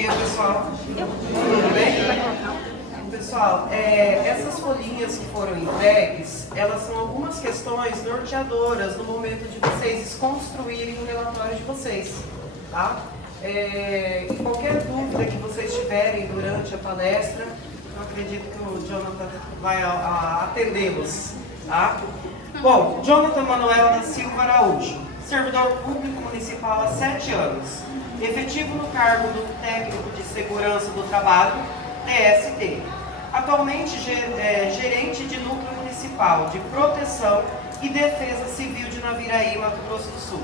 dia, pessoal. Tudo bem? Pessoal, essas folhinhas que foram entregues, elas são algumas questões norteadoras no momento de vocês construírem o relatório de vocês, tá? Qualquer dúvida que vocês tiverem durante a palestra, eu acredito que o Jonathan vai atendê-los, tá? Bom, Jonathan Manuel da Silva Araújo, servidor público municipal há 7 anos, efetivo no cargo do técnico de segurança do trabalho, TST. Atualmente gerente de núcleo municipal de proteção e defesa civil de Naviraí, Mato Grosso do Sul.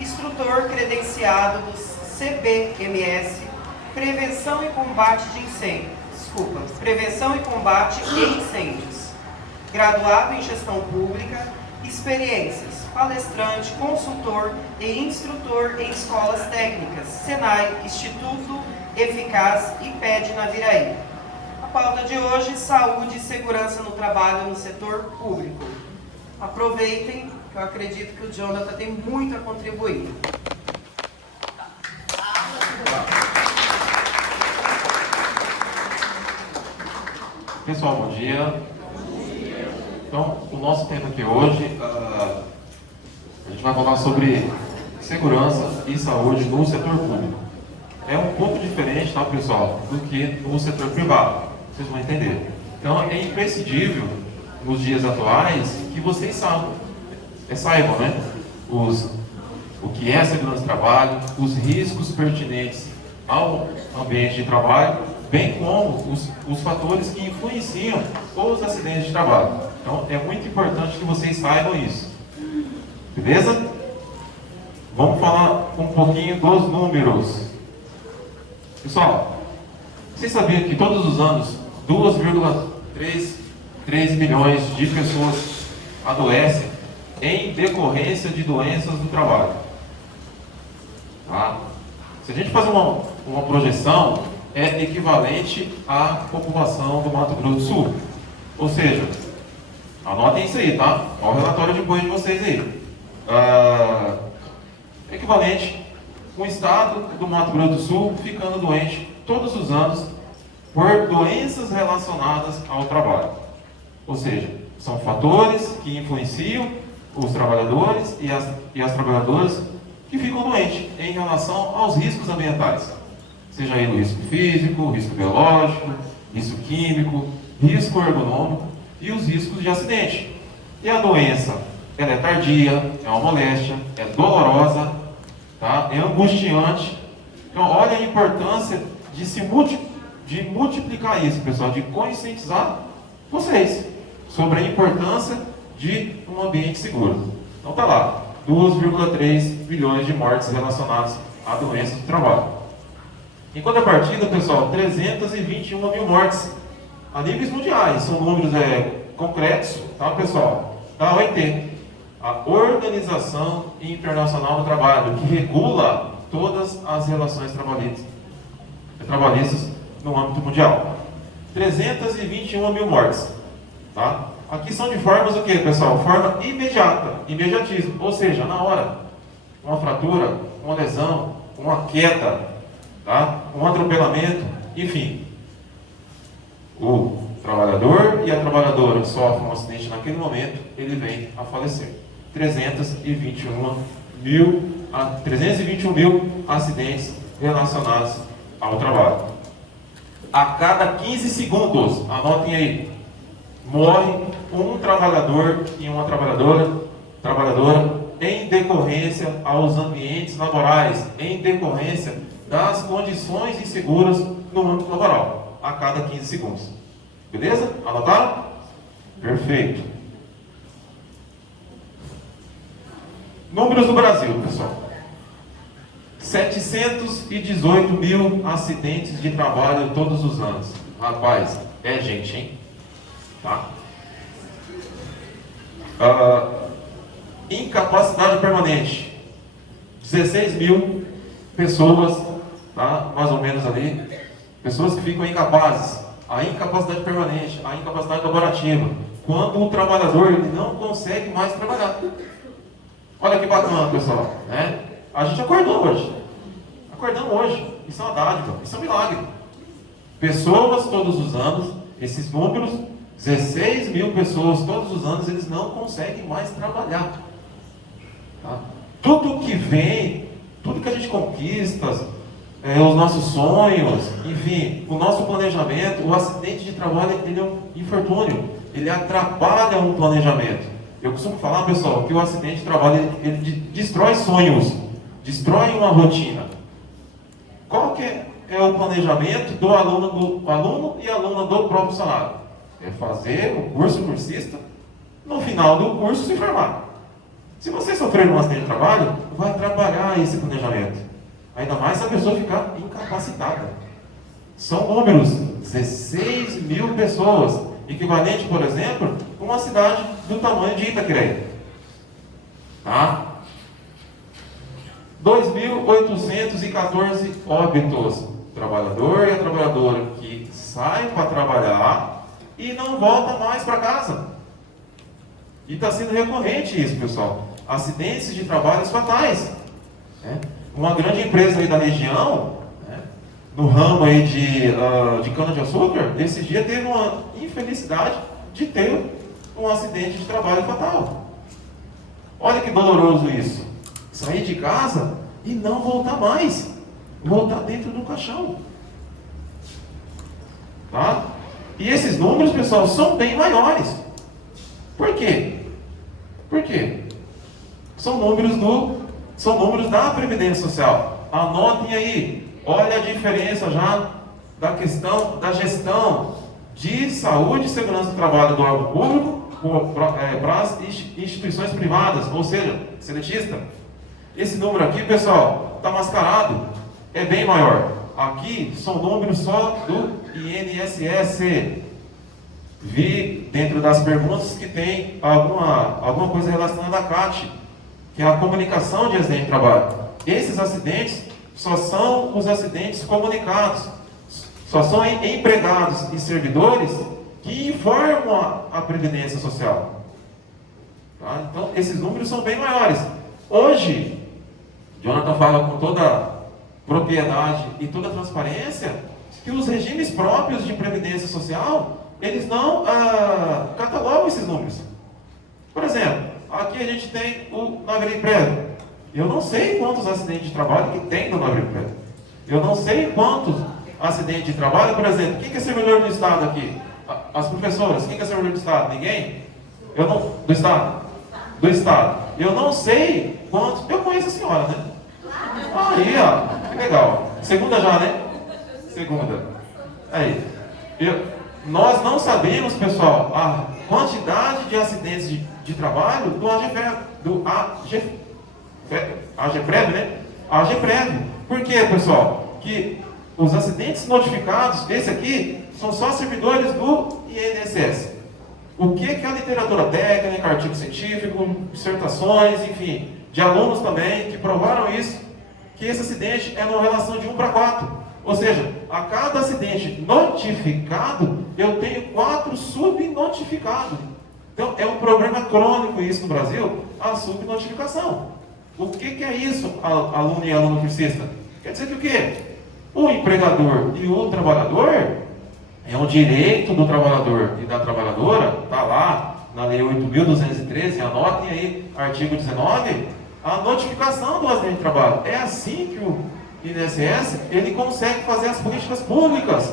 Instrutor credenciado do CBMS, prevenção e combate e incêndios. Graduado em gestão pública, experiências, palestrante, consultor e instrutor em escolas técnicas, Senai, Instituto Eficaz e PED Naviraí. A pauta de hoje, saúde e segurança no trabalho no setor público. Aproveitem, que eu acredito que o Jonathan tem muito a contribuir. Pessoal, bom dia. Então, o nosso tema aqui hoje, a gente vai falar sobre segurança e saúde no setor público. É um pouco diferente, tá, pessoal, do que no setor privado. Vocês vão entender. Então, é imprescindível, nos dias atuais, que vocês saibam, né, o que é a segurança do trabalho, os riscos pertinentes ao ambiente de trabalho, bem como os fatores que influenciam os acidentes de trabalho. Então, é muito importante que vocês saibam isso. Beleza? Vamos falar um pouquinho dos números. Pessoal, vocês sabiam que todos os anos 2,3 milhões de pessoas adoecem em decorrência de doenças do trabalho? Tá? Se a gente fazer uma projeção, é equivalente à população do Mato Grosso do Sul. Ou seja, anotem isso aí, tá? Olha o relatório de apoio de vocês aí. Equivalente um estado do Mato Grosso do Sul ficando doente todos os anos por doenças relacionadas ao trabalho. Ou seja, são fatores que influenciam os trabalhadores e as trabalhadoras que ficam doentes em relação aos riscos ambientais. Seja ele o risco físico, o risco biológico, risco químico, risco ergonômico e os riscos de acidente. E a doença, ela é tardia, é uma moléstia, é dolorosa, tá? É angustiante. Então, olha a importância de multiplicar isso, pessoal, de conscientizar vocês sobre a importância de um ambiente seguro. Então, tá lá, 2,3 bilhões de mortes relacionadas a doenças do trabalho. Em contrapartida, pessoal, 321 mil mortes a níveis mundiais. São números concretos, tá, pessoal? Da OIT, a Organização Internacional do Trabalho, que regula todas as relações trabalhistas no âmbito mundial. 321 mil mortes. Tá? Aqui são de formas o que, pessoal? Forma imediata, imediatismo, ou seja, na hora. Uma fratura, uma lesão, uma queda, tá? Um atropelamento, enfim. O trabalhador e a trabalhadora sofrem um acidente naquele momento, ele vem a falecer. 321 mil acidentes relacionados ao trabalho. A cada 15 segundos, anotem aí, morre um trabalhador e uma trabalhadora em decorrência aos ambientes laborais, em decorrência das condições inseguras no âmbito laboral, a cada 15 segundos. Beleza? Anotaram? Perfeito. Números do Brasil, pessoal. 718 mil acidentes de trabalho todos os anos. Rapaz, é gente, hein? Tá? Incapacidade permanente. 16 mil pessoas, tá? Mais ou menos ali. Pessoas que ficam incapazes. A incapacidade permanente, a incapacidade laborativa. Quando o trabalhador ele não consegue mais trabalhar. Olha que bacana, pessoal, né? A gente acordou hoje. Acordamos hoje. Isso é uma dádiva, isso é um milagre. Pessoas todos os anos, esses números, 16 mil pessoas todos os anos, eles não conseguem mais trabalhar. Tá? Tudo que vem, tudo que a gente conquista, os nossos sonhos, enfim, o nosso planejamento, o acidente de trabalho, ele é um infortúnio, ele atrapalha um planejamento. Eu costumo falar, pessoal, que o acidente de trabalho, ele destrói sonhos, destrói uma rotina. Qual que é o planejamento do aluno e aluna do próprio salário? É fazer o curso cursista, no final do curso se formar. Se você sofrer um acidente de trabalho, vai atrapalhar esse planejamento. Ainda mais se a pessoa ficar incapacitada. São números, 16 mil pessoas, equivalente, por exemplo, a uma cidade do tamanho de Itaquerê. Tá? 2.814 óbitos. Trabalhador e a trabalhadora que sai para trabalhar e não volta mais para casa. E está sendo recorrente isso, pessoal. Acidentes de trabalhos fatais. Né? Uma grande empresa aí da região, né, no ramo aí de cana-de-açúcar, esse dia teve uma infelicidade de ter um acidente de trabalho fatal. Olha que doloroso isso. Sair de casa e não voltar mais. Voltar dentro do caixão. Tá? E esses números, pessoal, são bem maiores. Por quê? Por quê? São números da Previdência Social. Anotem aí. Olha a diferença já da questão da gestão de saúde e segurança do trabalho do órgão público para as instituições privadas, ou seja, seletista. Esse número aqui, pessoal, está mascarado, é bem maior. Aqui são números só do INSS. Vi dentro das perguntas que tem alguma coisa relacionada à CAT, que é a comunicação de acidente de trabalho. Esses acidentes só são os acidentes comunicados, só são empregados e servidores que informam a Previdência Social. Tá? Então, esses números são bem maiores. Hoje, Jonathan fala com toda propriedade e toda transparência que os regimes próprios de Previdência Social, eles não catalogam esses números. Por exemplo, aqui a gente tem o Navire-Prévio. Eu não sei quantos acidentes de trabalho que tem no Navire-Prévio. Eu não sei quantos acidentes de trabalho, por exemplo, quem que é servidor do Estado aqui? As professoras, quem que é servidor do Estado? Ninguém? Do Estado? Do Estado. Eu não sei quantos. Eu conheço a senhora, né? Aí, ó, que legal. Segunda já, né? Segunda. Aí. Nós não sabemos, pessoal, a quantidade de acidentes de trabalho do AGPREV, né? AGPREV. Por quê, pessoal? Que os acidentes notificados, esse aqui, são só servidores do INSS. O que é a literatura técnica, artigo científico, dissertações, enfim, de alunos também, que provaram isso, que esse acidente é numa relação de 1 para 4. Ou seja, a cada acidente notificado, eu tenho 4 subnotificados. Então, é um problema crônico isso no Brasil, a subnotificação. O que é isso, aluno e aluno cursista? Quer dizer que o quê? O empregador e o trabalhador, é um direito do trabalhador e da trabalhadora, está lá na Lei 8.213, anotem aí, artigo 19, a notificação do acidente de trabalho. É assim que o INSS, ele consegue fazer as políticas públicas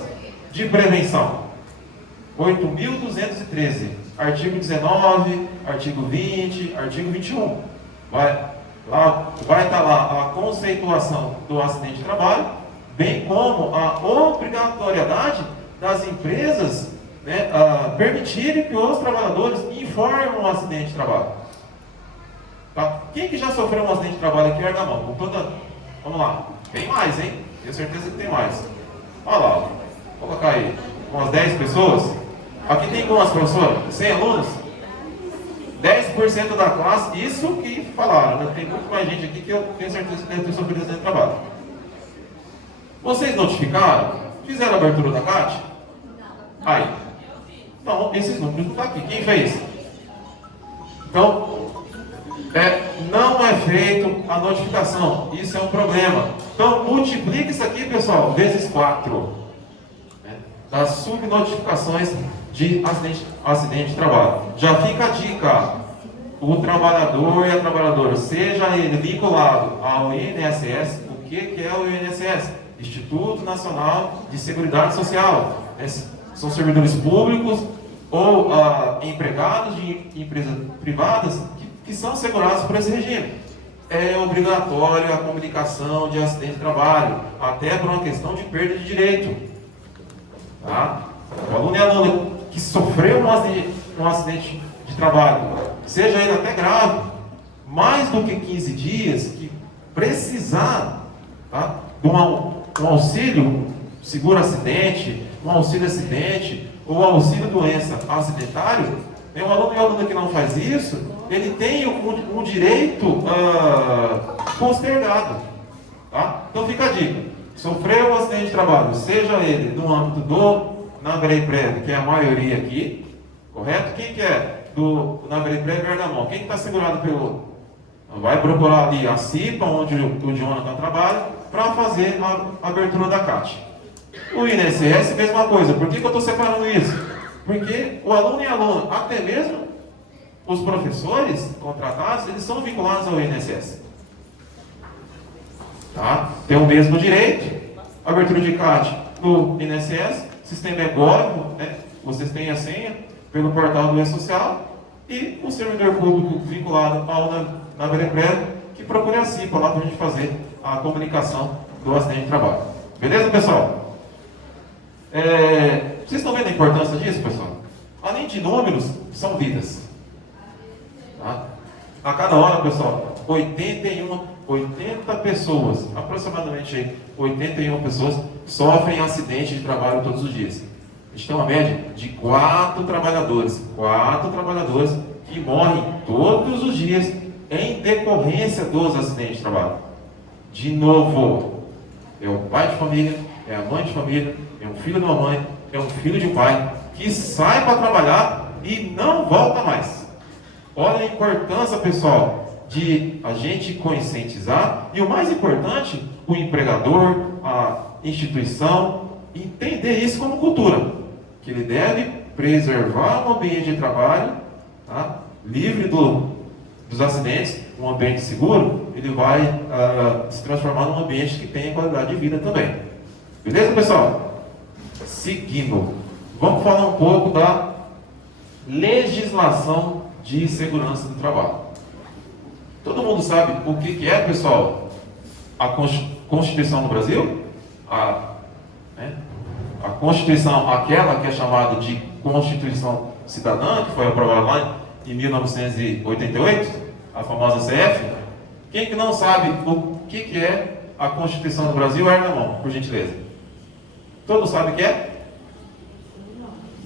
de prevenção. 8.213, artigo 19, artigo 20, artigo 21. Vai estar lá a conceituação do acidente de trabalho, bem como a obrigatoriedade das empresas, né, permitirem que os trabalhadores informem o acidente de trabalho. Tá? Quem que já sofreu um acidente de trabalho aqui, erga a mão. Vamos lá. Tem mais, hein? Tenho certeza que tem mais. Olha lá, vou colocar aí umas 10 pessoas. Aqui tem quantas, professora? 100 alunos? 10% da classe, isso que falaram, né? Tem muito mais gente aqui que eu tenho certeza que deve ter sofrido acidente de trabalho. Vocês notificaram? Fizeram a abertura da CAT? Aí. Então, esses números não estão aqui. Quem fez? Então, não é feito a notificação. Isso é um problema. Então, multiplique isso aqui, pessoal, vezes 4. Né? Das subnotificações de acidente de trabalho. Já fica a dica. O trabalhador e a trabalhadora, seja ele vinculado ao INSS, o que é o INSS? Instituto Nacional de Seguridade Social. São servidores públicos ou empregados de empresas privadas que são segurados por esse regime. É obrigatório a comunicação de acidente de trabalho, até por uma questão de perda de direito. Tá? O aluno e a aluna que sofreu um acidente de trabalho, seja ele até grave, mais do que 15 dias, que precisar, tá, de um auxílio seguro-acidente, um auxílio-acidente ou auxílio doença acidentário, tem um aluno e aluna que não faz isso, ele tem um direito postergado. Tá? Então fica a dica: sofreu um acidente de trabalho, seja ele no âmbito do Navarrete, que é a maioria aqui, correto? Quem que é do Navarrete Bergamão? Quem que está segurado pelo outro? Vai procurar ali a CIPA, onde o Jonathan trabalha, para fazer a abertura da CAT. O INSS, mesma coisa. Por que eu estou separando isso? Porque o aluno e a aluna, até mesmo os professores contratados, eles são vinculados ao INSS. Tá? Tem o mesmo direito. Abertura de CAT no INSS, sistema é Gov, né? Vocês têm a senha pelo portal do E-Social, e o servidor público vinculado ao Navarrete, que procure a CIPA lá para a gente fazer a comunicação do acidente de trabalho. Beleza, pessoal? Vocês estão vendo a importância disso, pessoal? Além de números, são vidas. Tá? A cada hora, pessoal, 80 pessoas, aproximadamente 81 pessoas, sofrem acidente de trabalho todos os dias. A gente tem uma média de 4 trabalhadores que morrem todos os dias em decorrência dos acidentes de trabalho. De novo, é o pai de família, é a mãe de família, é um filho de uma mãe, é um filho de um pai, que sai para trabalhar e não volta mais. Olha a importância, pessoal, de a gente conscientizar, e o mais importante, o empregador, a instituição, entender isso como cultura, que ele deve preservar um ambiente de trabalho, tá, livre dos acidentes, um ambiente seguro. Ele vai se transformar num ambiente que tenha qualidade de vida também. Beleza, pessoal? Seguindo, vamos falar um pouco da legislação de segurança do trabalho. Todo mundo sabe o que é, pessoal, a Constituição no Brasil? A Constituição, aquela que é chamada de Constituição Cidadã, que foi aprovada lá em 1988, a famosa CF. Quem que não sabe o que é a Constituição do Brasil, erga a mão, por gentileza. Todos sabem o que é?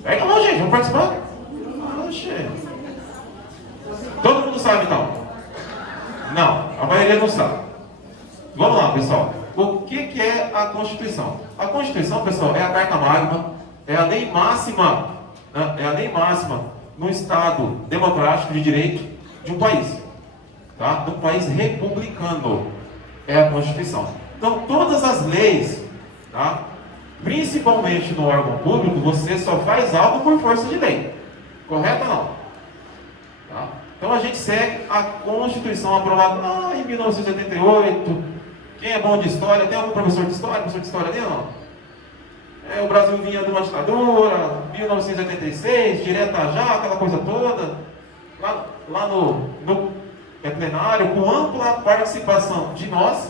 Erga a mão, gente, vamos participar? Oxe. Todo mundo sabe, então? Não, a maioria não sabe. Vamos lá, pessoal. O que é a Constituição? A Constituição, pessoal, é a Carta Magna, é a lei máxima, né? É a lei máxima no Estado democrático de direito de um país, tá? De um país republicano, é a Constituição. Então, todas as leis, tá? Principalmente no órgão público, você só faz algo por força de lei, correto ou não? Tá? Então, a gente segue a Constituição aprovada lá em 1988. Quem é bom de história? Tem algum professor de história? Professor de história ali ou não? O Brasil vinha de uma ditadura, 1986, direta já, aquela coisa toda. Lá no plenário, com ampla participação de nós,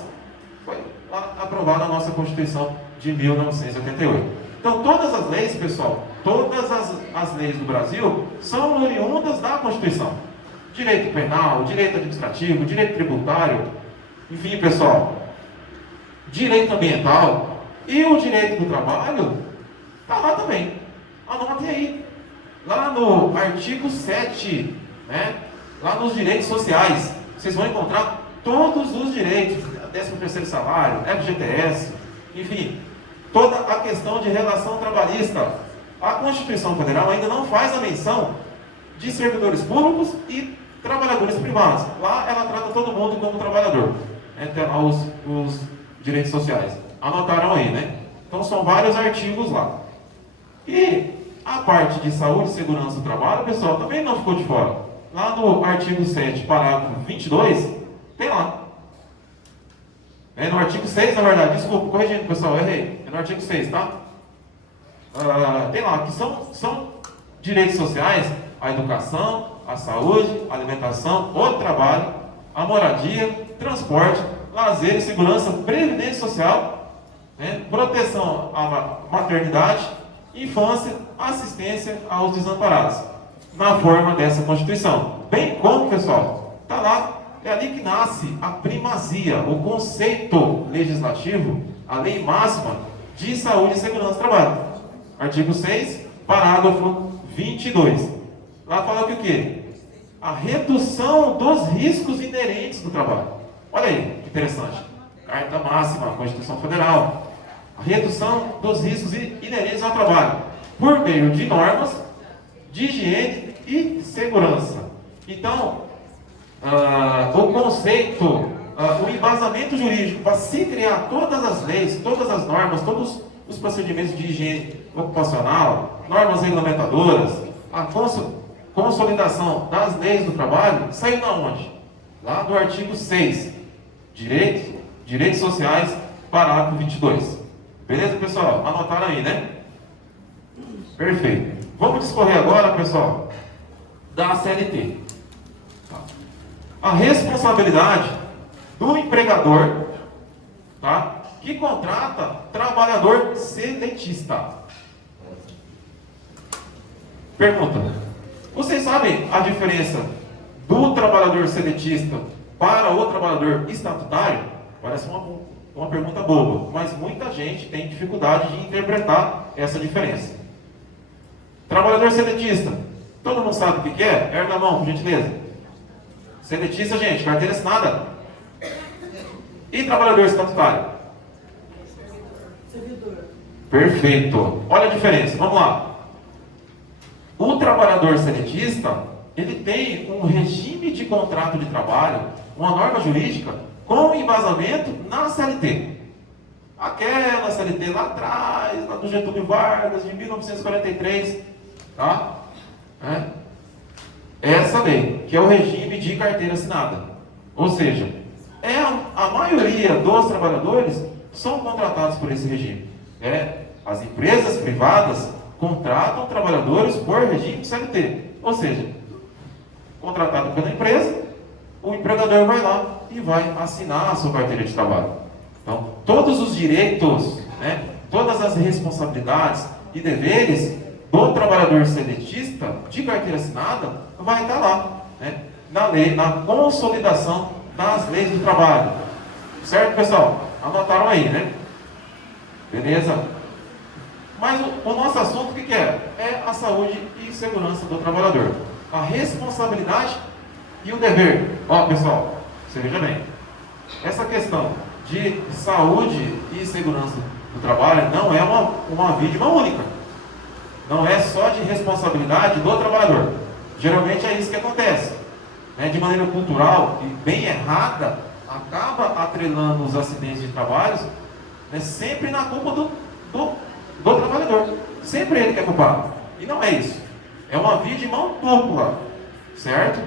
foi aprovada a nossa Constituição de 1988. Então, todas as leis, pessoal, todas as leis do Brasil são oriundas da Constituição. Direito penal, direito administrativo, direito tributário, enfim, pessoal, direito ambiental e o direito do trabalho está lá também. Anotem aí. Lá no artigo 7, né? Lá nos direitos sociais, vocês vão encontrar todos os direitos, 13º salário, FGTS, enfim, toda a questão de relação trabalhista. A Constituição Federal ainda não faz a menção de servidores públicos e Trabalhadores privados. Lá ela trata todo mundo como trabalhador. Tem lá os direitos sociais. Anotaram aí, né? Então são vários artigos lá. E a parte de saúde e segurança do trabalho, pessoal, também não ficou de fora. Lá no artigo 7, parágrafo 22, tem lá. No artigo 6, na verdade, desculpa, corrigindo, pessoal, eu errei. É no artigo 6, tá? Tem lá, que são direitos sociais, a educação, a saúde, a alimentação, o trabalho, a moradia, transporte, lazer e segurança, previdência social, proteção à maternidade, infância, assistência aos desamparados, na forma dessa Constituição. Bem como, pessoal, está lá, é ali que nasce a primazia, o conceito legislativo, a lei máxima de saúde e segurança do trabalho. Artigo 6, parágrafo 22. Lá fala que o quê? A redução dos riscos inerentes do trabalho. Olha aí, que interessante. Carta máxima, Constituição Federal. A redução dos riscos inerentes ao trabalho, por meio de normas de higiene e segurança. Então, o conceito, o embasamento jurídico para se criar todas as leis, todas as normas, todos os procedimentos de higiene ocupacional, normas regulamentadoras, a consolidação das leis do trabalho, saiu da onde? Lá do artigo 6, Direitos Sociais, parágrafo 22. Beleza, pessoal? Anotaram aí, né? Perfeito. Vamos discorrer agora, pessoal, da CLT. A responsabilidade do empregador, tá? Que contrata trabalhador seletista. Pergunta: vocês sabem a diferença do trabalhador seletista para o trabalhador estatutário? Parece uma pergunta boba, mas muita gente tem dificuldade de interpretar essa diferença. Trabalhador seletista, todo mundo sabe o que é? Erga a mão, por gentileza. Seletista, gente, carteira assinada. E trabalhador estatutário? Servidor. Perfeito. Olha a diferença, vamos lá. O trabalhador seletista, ele tem um regime de contrato de trabalho, uma norma jurídica, com embasamento na CLT. Aquela CLT lá atrás, lá do Getúlio Vargas, de 1943, tá? Essa lei, que é o regime de carteira assinada. Ou seja, a maioria dos trabalhadores são contratados por esse regime. As empresas privadas contratam trabalhadores por regime CLT. Ou seja, contratado pela empresa, o empregador vai lá e vai assinar a sua carteira de trabalho. Então, todos os direitos, todas as responsabilidades e deveres do trabalhador seletista de carteira assinada vai estar lá, na lei, na consolidação das leis do trabalho. Certo, pessoal? Anotaram aí, né? Beleza? Mas o nosso assunto, o que é? É a saúde e segurança do trabalhador. A responsabilidade e o dever. Ó, pessoal, você veja bem. Essa questão de saúde e segurança do trabalho não é uma vítima única. Não é só de responsabilidade do trabalhador. Geralmente é isso que acontece. De maneira cultural e bem errada, acaba atrelando os acidentes de trabalho sempre na culpa do trabalhador. Sempre ele que é culpado. E não é isso. É uma via de mão dupla. Certo?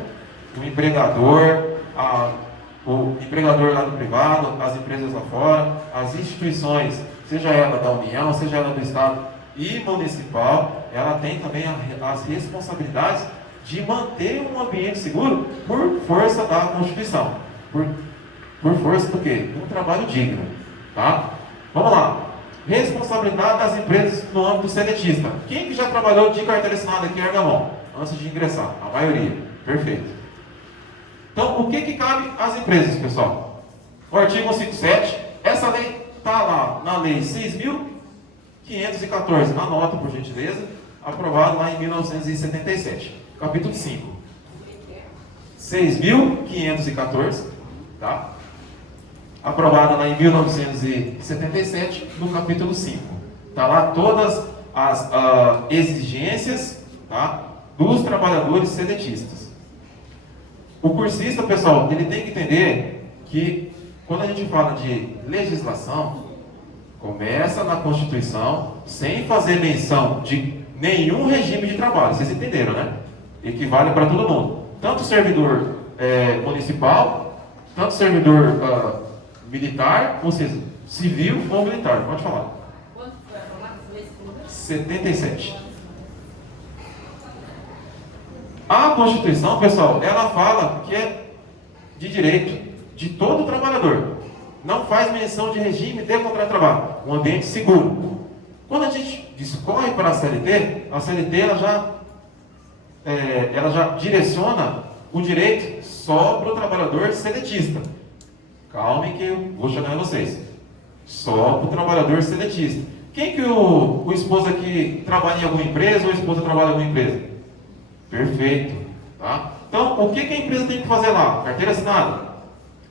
O empregador lá do privado, as empresas lá fora, as instituições, seja ela da União, seja ela do Estado e municipal, ela tem também as responsabilidades de manter um ambiente seguro por força da Constituição. Por força do quê? Um trabalho digno. Tá? Vamos lá. Responsabilidade das empresas no âmbito seletista. Quem que já trabalhou de carteira assinada aqui, erga a mão, antes de ingressar? A maioria. Perfeito. Então, o que cabe às empresas, pessoal? O artigo 157, essa lei está lá na lei 6.514, anota por gentileza, aprovado lá em 1977, capítulo 5. 6.514, tá? Aprovada lá em 1977, no capítulo 5. Está lá todas as exigências, tá, dos trabalhadores seletistas. O cursista, pessoal, ele tem que entender que quando a gente fala de legislação, começa na Constituição, sem fazer menção de nenhum regime de trabalho. Vocês entenderam, né? Equivale para todo mundo. Tanto servidor municipal, tanto servidor militar, ou seja, civil ou militar. Pode falar. Quanto foi aprovado? 77. A Constituição, pessoal, ela fala que é de direito de todo trabalhador. Não faz menção de regime de contrato de trabalho. Um ambiente seguro. Quando a gente discorre para a CLT ela já direciona o direito só para o trabalhador seletista. Calmem que eu vou chegar em vocês. Só para o trabalhador seletista. Quem que o esposo aqui trabalha em alguma empresa ou a esposa trabalha em alguma empresa? Perfeito. Tá? Então, o que a empresa tem que fazer lá? Carteira assinada.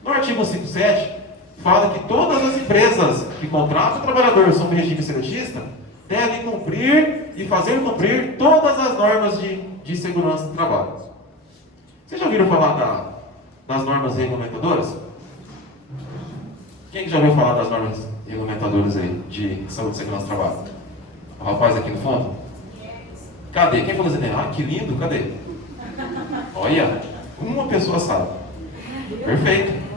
No artigo 57, fala que todas as empresas que contratam o trabalhador sob regime seletista devem cumprir e fazer cumprir todas as normas de segurança do trabalho. Vocês já ouviram falar das normas regulamentadoras? Quem que já ouviu falar das normas regulamentadoras aí de saúde e segurança do trabalho? O rapaz aqui no fundo? Cadê? Quem falou assim? Ah, que lindo, cadê? Olha, uma pessoa sabe. Perfeito.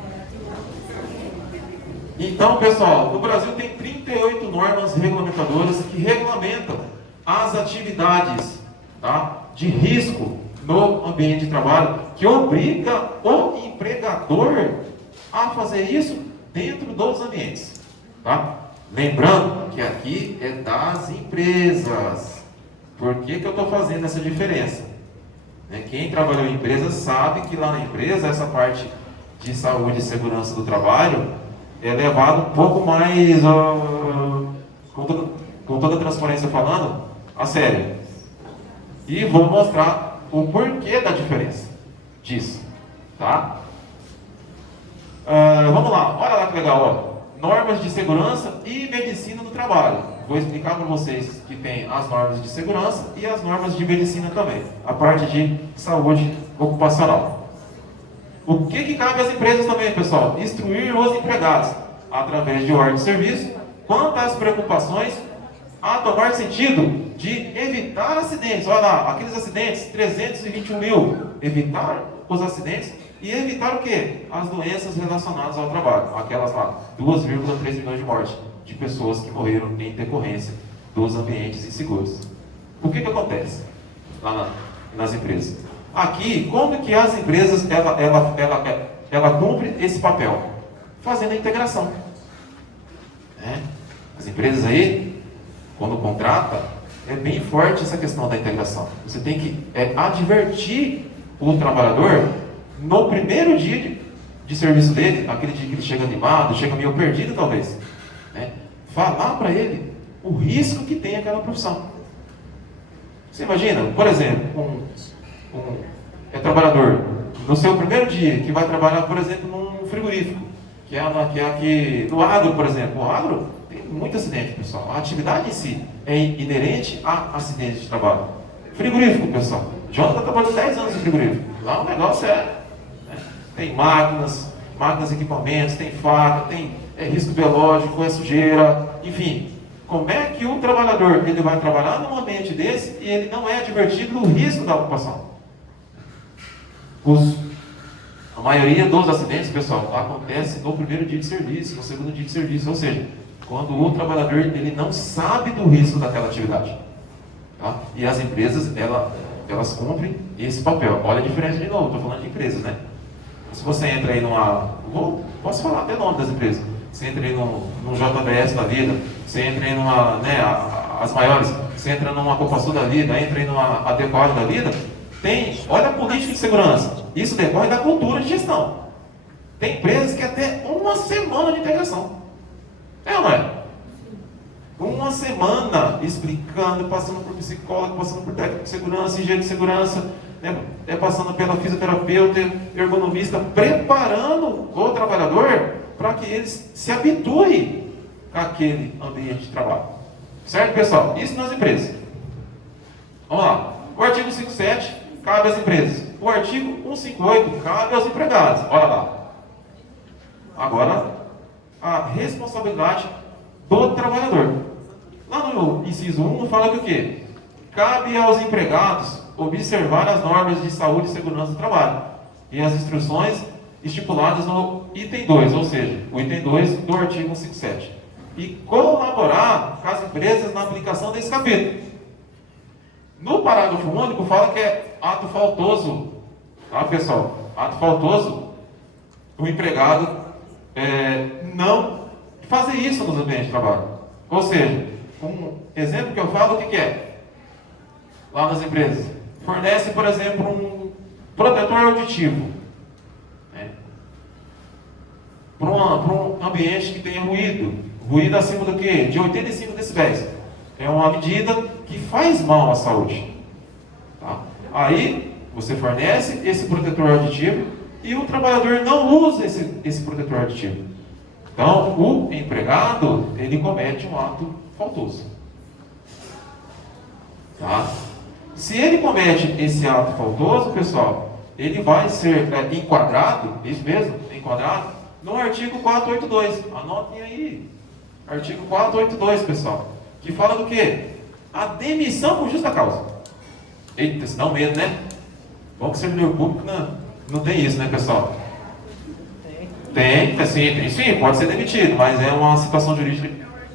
Então, pessoal, no Brasil tem 38 normas regulamentadoras que regulamentam as atividades, tá, de risco no ambiente de trabalho, que obriga o empregador a fazer isso dentro dos ambientes. Tá? Lembrando que aqui é das empresas. Por que eu estou fazendo essa diferença? Quem trabalhou em empresa sabe que lá na empresa essa parte de saúde e segurança do trabalho é levado um pouco mais, com toda a transparência falando, a sério. E vou mostrar o porquê da diferença disso. Tá? Vamos lá, olha lá que legal. Normas de segurança e medicina do trabalho. Vou explicar para vocês que tem as normas de segurança e as normas de medicina também. A parte de saúde ocupacional. O que cabe às empresas também, pessoal? Instruir os empregados, através de ordem de serviço, quanto às preocupações a tomar sentido de evitar acidentes. Olha lá, aqueles acidentes, 321 mil. Evitar os acidentes e evitar o quê? As doenças relacionadas ao trabalho. Aquelas lá, 2,3 milhões de mortes de pessoas que morreram em decorrência dos ambientes inseguros. O que acontece lá nas empresas? Aqui, como que as empresas ela cumpre esse papel? Fazendo a integração. As empresas aí, quando contrata, é bem forte essa questão da integração. Você tem que advertir o trabalhador no primeiro dia de serviço dele, aquele dia que ele chega animado, chega meio perdido talvez, falar para ele o risco que tem aquela profissão. Você imagina, por exemplo, um trabalhador no seu primeiro dia que vai trabalhar, por exemplo, num frigorífico, que é aqui no agro, por exemplo. O agro tem muito acidente, pessoal. A atividade em si é inerente a acidentes de trabalho. Frigorífico, pessoal. Jonathan trabalhou 10 anos em frigorífico. Lá o negócio tem máquinas, equipamentos, tem faca, tem risco biológico, sujeira, enfim. Como é que o trabalhador ele vai trabalhar num ambiente desse e ele não é advertido do risco da ocupação? A maioria dos acidentes, pessoal, acontece no primeiro dia de serviço, no segundo dia de serviço, ou seja, quando o trabalhador ele não sabe do risco daquela atividade. Tá? E as empresas, elas cumprem esse papel. Olha a diferença de novo, estou falando de empresas, né? Se você entra aí posso falar até o nome das empresas. Você entra aí num JBS da vida, você entra aí as maiores, você entra numa Copasul da vida, entra aí numa Adequada da vida, olha a política de segurança. Isso decorre da cultura de gestão. Tem empresas que até uma semana de integração. É ou não é? Uma semana explicando, passando por psicólogo, passando por técnico de segurança, engenheiro de segurança, passando pela fisioterapeuta, ergonomista, preparando o trabalhador para que eles se habituem àquele ambiente de trabalho. Certo, pessoal? Isso nas empresas. Vamos lá. O artigo 57 cabe às empresas. O artigo 158 cabe aos empregados. Olha lá. Agora, a responsabilidade do trabalhador. Lá no inciso 1 fala que o quê? Cabe aos empregados observar as normas de saúde e segurança do trabalho e as instruções estipuladas no item 2, ou seja, o item 2 do artigo 157. E colaborar com as empresas na aplicação desse capítulo. No parágrafo único fala que é ato faltoso, tá, pessoal? Ato faltoso, o empregado não fazer isso nos ambientes de trabalho. Ou seja, um exemplo que eu falo, o que é? Lá nas empresas, fornece, por exemplo, um protetor auditivo, né? Para um ambiente que tenha ruído acima do que? De 85 decibéis. É uma medida que faz mal à saúde. Tá? Aí, você fornece esse protetor auditivo e o trabalhador não usa esse protetor auditivo. Então, o empregado, ele comete um ato faltoso. Tá? Se ele comete esse ato faltoso, pessoal, ele vai ser enquadrado, isso mesmo, enquadrado, no artigo 482. Anotem aí. Artigo 482, pessoal. Que fala do quê? A demissão por justa causa. Eita, isso dá um medo, né? Bom que o servidor público não tem isso, né, pessoal? Tem sim, pode ser demitido, mas é uma situação jurídica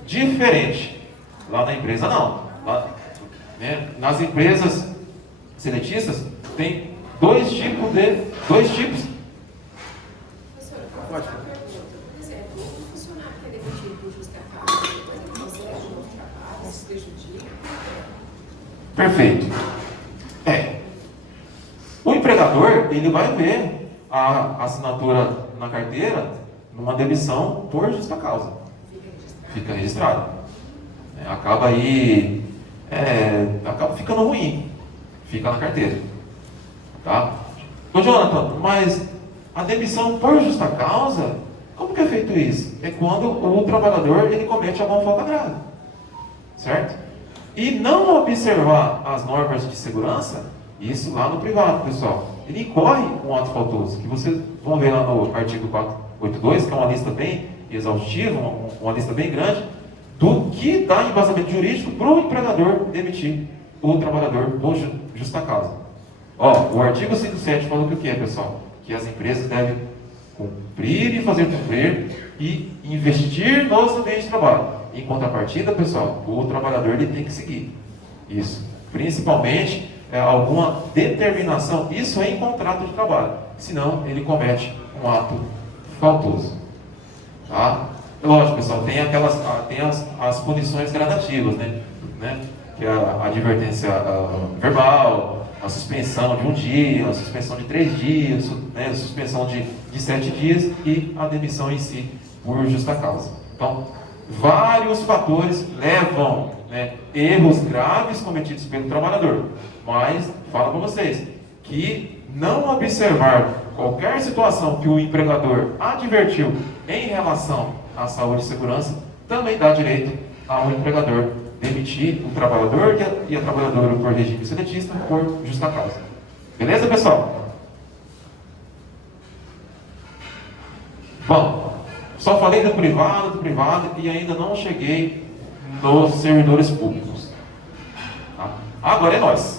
diferente. Lá na empresa, não. Lá, né, nas empresas seletistas, tem dois tipos. Pode. Por exemplo, um funcionário que é demitido por justa causa, depois ele consegue um novo trabalho, se prejudica. Perfeito. O empregador, ele vai ver a assinatura na carteira numa demissão por justa causa. Fica registrado. Acaba aí, acaba ficando ruim. Fica na carteira. Tá? Ô Jonathan, mas a demissão por justa causa, como que é feito isso? É quando o trabalhador, ele comete alguma falta grave. Certo? E não observar as normas de segurança, isso lá no privado, pessoal. Ele incorre um ato faltoso, que vocês vão ver lá no artigo 482, que é uma lista bem exaustiva, uma lista bem grande, do que dá embasamento jurídico para o empregador demitir o trabalhador por justa causa. O artigo 107 fala o que é, pessoal? Que as empresas devem cumprir e fazer cumprir e investir nos ambientes de trabalho. Em contrapartida, pessoal, o trabalhador ele tem que seguir isso. Principalmente alguma determinação, isso é em contrato de trabalho. Senão, ele comete um ato faltoso. Tá? Lógico, pessoal, tem as punições gradativas, né? Que é a advertência verbal, a suspensão de 1 dia, a suspensão de 3 dias, né? A suspensão de 7 dias e a demissão em si por justa causa. Então, vários fatores levam, né, erros graves cometidos pelo trabalhador. Mas, falo para vocês, que não observar qualquer situação que o empregador advertiu em relação à saúde e segurança, também dá direito ao empregador demitir o trabalhador e a trabalhadora por regime seletista por justa causa. Beleza, pessoal? Bom, só falei do privado e ainda não cheguei nos servidores públicos. Tá? Agora é nós.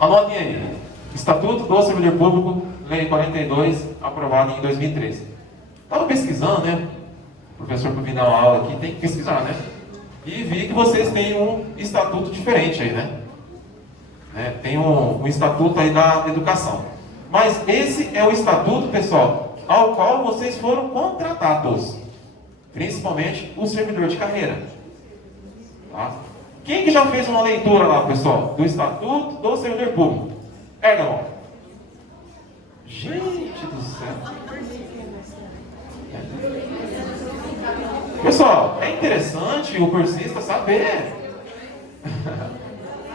Anotem aí. Estatuto do Servidor Público, Lei 42, aprovada em 2013. Estava pesquisando, né? O professor, para vir dar uma aula aqui, tem que pesquisar, né? E vi que vocês têm um estatuto diferente aí, né? Tem um estatuto aí da educação. Mas esse é o estatuto, pessoal, ao qual vocês foram contratados. Principalmente o servidor de carreira. Tá? Quem que já fez uma leitura lá, pessoal, do Estatuto do Servidor Público? Erga a mão. Gente do céu. Pessoal, é interessante o cursista saber.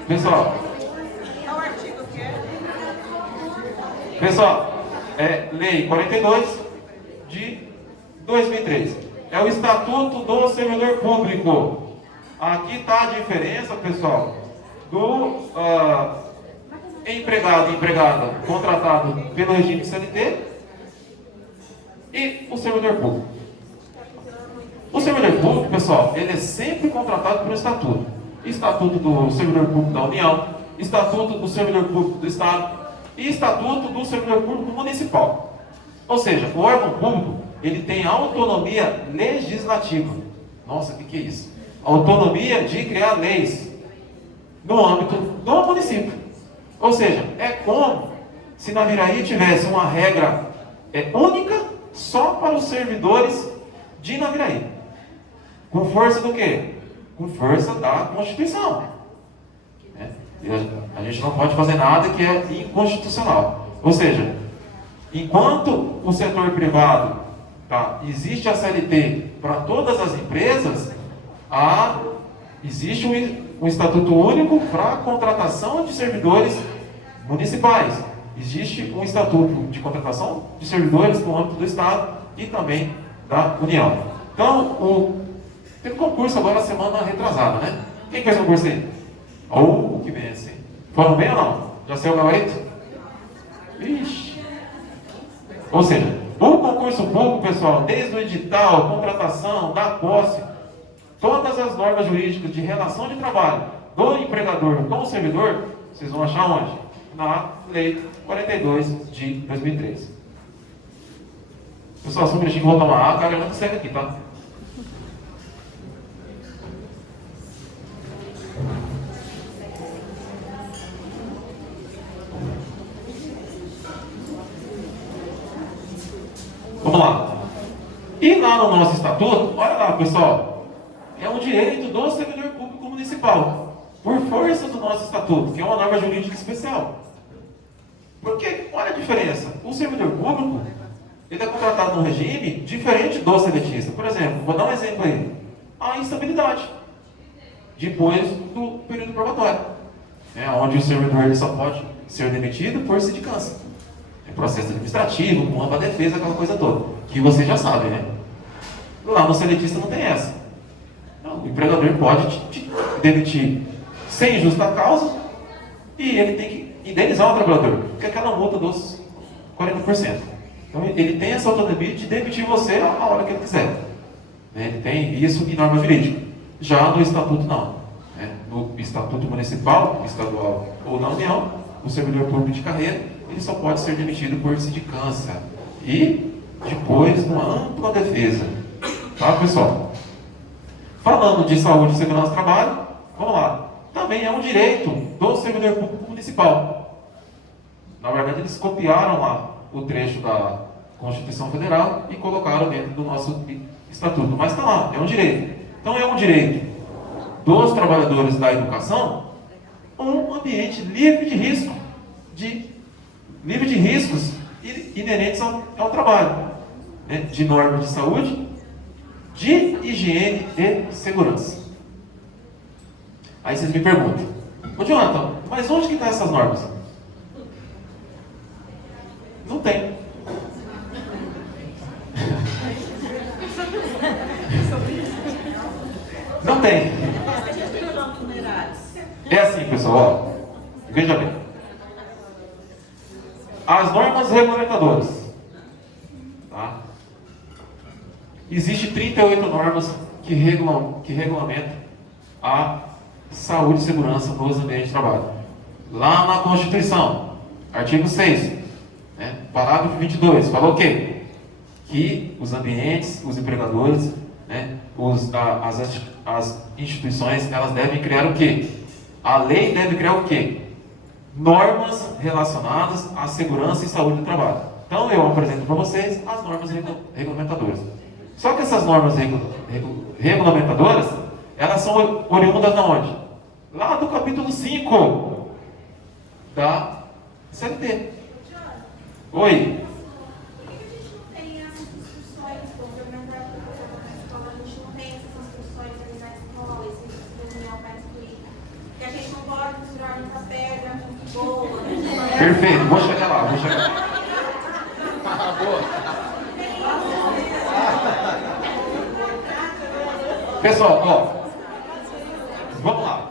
Pessoal. Pessoal, Lei 42 de 2003. É o Estatuto do Servidor Público. Aqui está a diferença, pessoal, empregado e empregada contratado pelo regime CLT e o servidor público. O servidor público, pessoal, ele é sempre contratado por um estatuto. Estatuto do servidor público da União, estatuto do servidor público do Estado e estatuto do servidor público municipal. Ou seja, o órgão público, ele tem autonomia legislativa. Nossa, o que é isso? Autonomia de criar leis no âmbito do município. Ou seja, é como se Naviraí tivesse uma regra única só para os servidores de Naviraí. Com força do quê? Com força da Constituição. A gente não pode fazer nada que é inconstitucional. Ou seja, enquanto o setor privado, existe a CLT para todas as empresas, existe um estatuto único para a contratação de servidores municipais. Existe um estatuto de contratação de servidores no âmbito do Estado e também da União. Então, teve concurso agora semana retrasada, né? Quem fez concurso aí? Que vence. Foram bem ou não? Já saiu o gabarito? Ixi. Ou seja, o concurso público, pessoal, desde o edital, contratação, da posse, todas as normas jurídicas de relação de trabalho do empregador com o servidor, vocês vão achar onde? Na Lei 42 de 2003. Pessoal, só um minutinho que eu vou tomar água, a garganta seca aqui, tá? Vamos lá. E lá no nosso estatuto, olha lá, pessoal, é um direito do servidor público municipal, por força do nosso estatuto, que é uma norma jurídica especial. Porque, olha a diferença, o servidor público, ele é contratado num regime diferente do seletista. Por exemplo, vou dar um exemplo aí, a instabilidade, depois do período probatório, onde o servidor ele só pode ser demitido por sindicância. É processo administrativo, com ampla defesa, aquela coisa toda, que você já sabe, né? Lá no seletista não tem essa. Não, o empregador pode te demitir sem justa causa e ele tem que indenizar o trabalhador, porque é aquela multa dos 40%. Então ele tem essa autonomia de demitir você a hora que ele quiser. Ele tem isso em norma jurídica. Já no estatuto não. No estatuto municipal, estadual ou na União, o servidor público de carreira, ele só pode ser demitido por sindicância e depois de uma ampla defesa. Tá, pessoal? Falando de saúde e segurança do trabalho, vamos lá. Também é um direito do servidor público municipal. Na verdade, eles copiaram lá o trecho da Constituição Federal e colocaram dentro do nosso estatuto. Mas está lá, é um direito. Então é um direito dos trabalhadores da educação um ambiente livre de risco, livre de riscos inerentes ao trabalho, de normas de saúde, de higiene e segurança. Aí vocês me perguntam, Jonathan, mas onde que estão essas normas? Não tem. Não tem. É assim, pessoal, veja bem. As normas regulamentadoras. Tá? Existem 38 normas que regulamentam a saúde e segurança nos ambientes de trabalho. Lá na Constituição, artigo 6, parágrafo 22, falou o quê? Que os ambientes, os empregadores, as instituições, elas devem criar o quê? A lei deve criar o quê? Normas relacionadas à segurança e saúde do trabalho. Então eu apresento para vocês as normas regulamentadoras. Só que essas normas regulamentadoras, elas são oriundas de onde? Lá do capítulo 5 da CLT. Oi? Perfeito, vou chegar lá, Boa. Pessoal, vamos lá.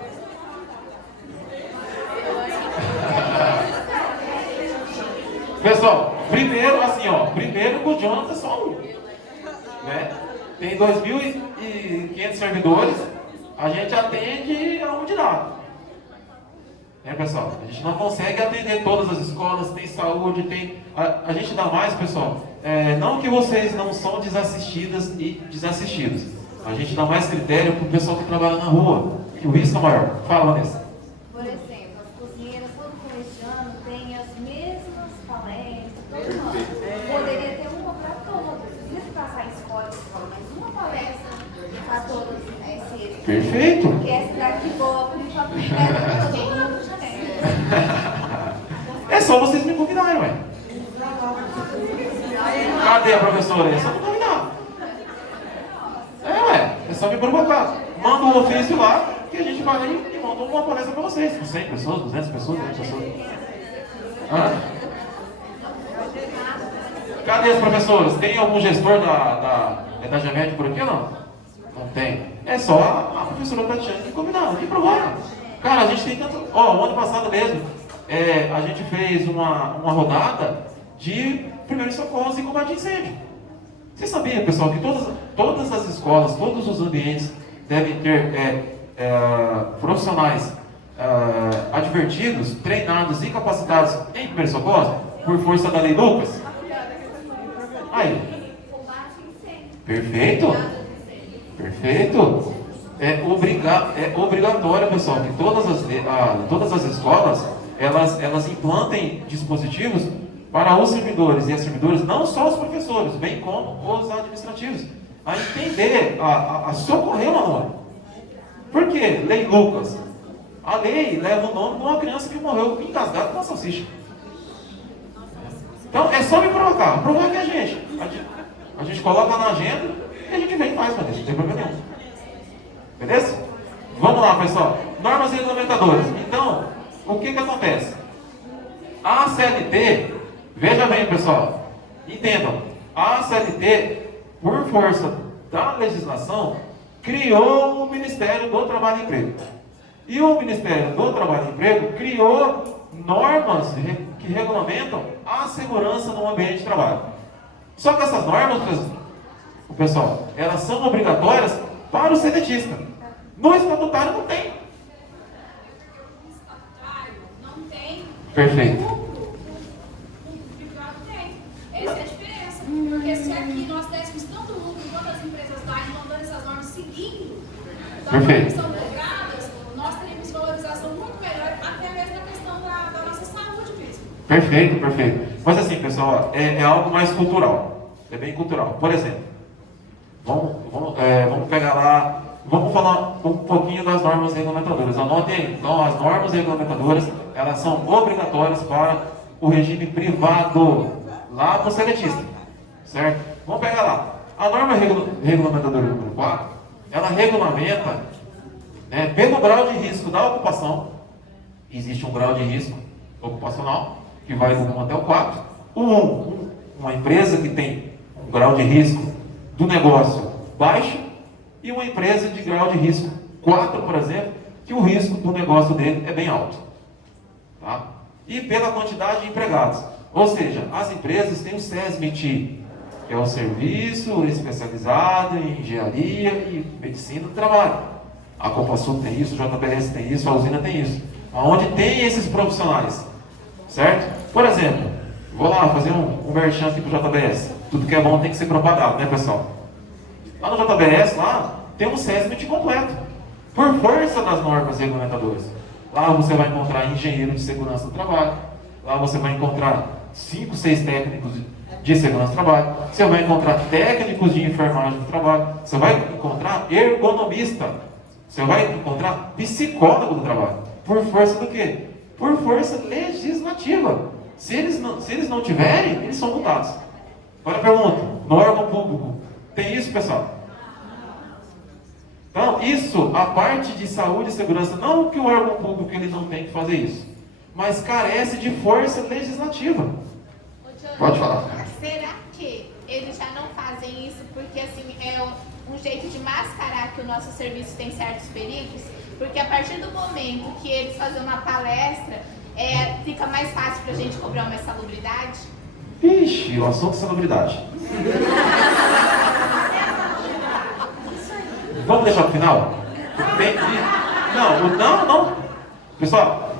funciona só um. Né? Tem 2.500 servidores, a gente atende aonde dá. Né, pessoal? A gente não consegue atender todas as escolas, tem saúde, tem... A gente dá mais, pessoal. Não que vocês não são desassistidas e desassistidos. A gente dá mais critério para o pessoal que trabalha na rua, que o risco é maior. Fala, Vanessa. Por exemplo, as cozinheiras, todo começo de ano, têm as mesmas palestras, todo ano. Poderia ter uma para todos. Se eles passar escola, mas uma palestra para todas esses. Perfeito. Porque essa daqui boa, por enquanto, todo mundo já tem. É só vocês me convidarem, ué. Cadê a professora? É só me convidar. É só me provocar. Manda um ofício lá que a gente vai ali e monta uma palestra para vocês. Com 100 pessoas, 200 pessoas, 200 pessoas. Cadê as professoras? Tem algum gestor da GEMED por aqui ou não? Não tem. É só a professora Tatiana que convidar, que provoca. Cara, a gente tem tanto... o ano passado mesmo, a gente fez uma rodada de primeiros socorros e combate a incêndio. Você sabia, pessoal, que todas as escolas, todos os ambientes devem ter profissionais advertidos, treinados e capacitados em primeiros socorros por força da Lei Lucas? Aí. Perfeito? Perfeito? É obrigatório, pessoal, que todas as escolas elas implantem dispositivos para os servidores e as servidoras, não só os professores, bem como os administrativos, a entender, a socorrer uma norma. Por quê? Lei Lucas. A lei leva o nome de uma criança que morreu engasgada com uma salsicha. Então é só me provocar, provoque a gente. A gente coloca na agenda e a gente vem e faz, mas não tem problema nenhum. Beleza? Vamos lá, pessoal. Normas regulamentadoras. Então, o que acontece? A CLT, veja bem, pessoal, entendam, a CLT, por força da legislação, criou o Ministério do Trabalho e Emprego. E o Ministério do Trabalho e Emprego criou normas que regulamentam a segurança no ambiente de trabalho. Só que essas normas, pessoal, elas são obrigatórias para o seletista. No estatutário não tem. No estatutário não tem. Perfeito. No privado tem. Essa é a diferença. Porque se aqui nós dessemos tanto lucro quanto as empresas lá implantando essas normas seguindo as normas que são logradas, nós teríamos valorização muito melhor, até mesmo na questão da nossa saúde mesmo. Perfeito, perfeito. Mas assim, pessoal, é algo mais cultural. É bem cultural. Por exemplo, vamos pegar lá, vamos falar um pouquinho das normas regulamentadoras. Anotem aí. Então, as normas regulamentadoras, elas são obrigatórias para o regime privado, lá para o seletista. Certo? Vamos pegar lá. A norma regulamentadora número 4, ela regulamenta, pelo grau de risco da ocupação. Existe um grau de risco ocupacional, que vai do 1 até o 4. Uma empresa que tem um grau de risco do negócio baixo, e uma empresa de grau de risco 4, por exemplo, que o risco do negócio dele é bem alto. Tá? E pela quantidade de empregados. Ou seja, as empresas têm o SESMIT, que é o Serviço Especializado em Engenharia e Medicina do Trabalho. A Copasul tem isso, o JBS tem isso, a usina tem isso. Onde tem esses profissionais. Certo? Por exemplo, vou lá fazer um merchan aqui para o JBS. Tudo que é bom tem que ser propagado, né, pessoal? Lá no JBS, lá, tem um SESMIT completo, por força das normas regulamentadoras. Lá você vai encontrar engenheiro de segurança do trabalho, lá você vai encontrar 5, 6 técnicos de segurança do trabalho, você vai encontrar técnicos de enfermagem do trabalho, você vai encontrar ergonomista, você vai encontrar psicólogo do trabalho. Por força do quê? Por força legislativa. Se eles não tiverem, eles são multados. Agora a pergunta, no órgão público, tem isso, pessoal? Então, isso, a parte de saúde e segurança, não que o órgão público ele não tem que fazer isso, mas carece de força legislativa. Pode falar. Será que eles já não fazem isso porque assim é um jeito de mascarar que o nosso serviço tem certos perigos? Porque a partir do momento que eles fazem uma palestra, fica mais fácil para a gente cobrar uma insalubridade? Ixi, o assunto é salubridade. Vamos deixar pro final? Não. Pessoal,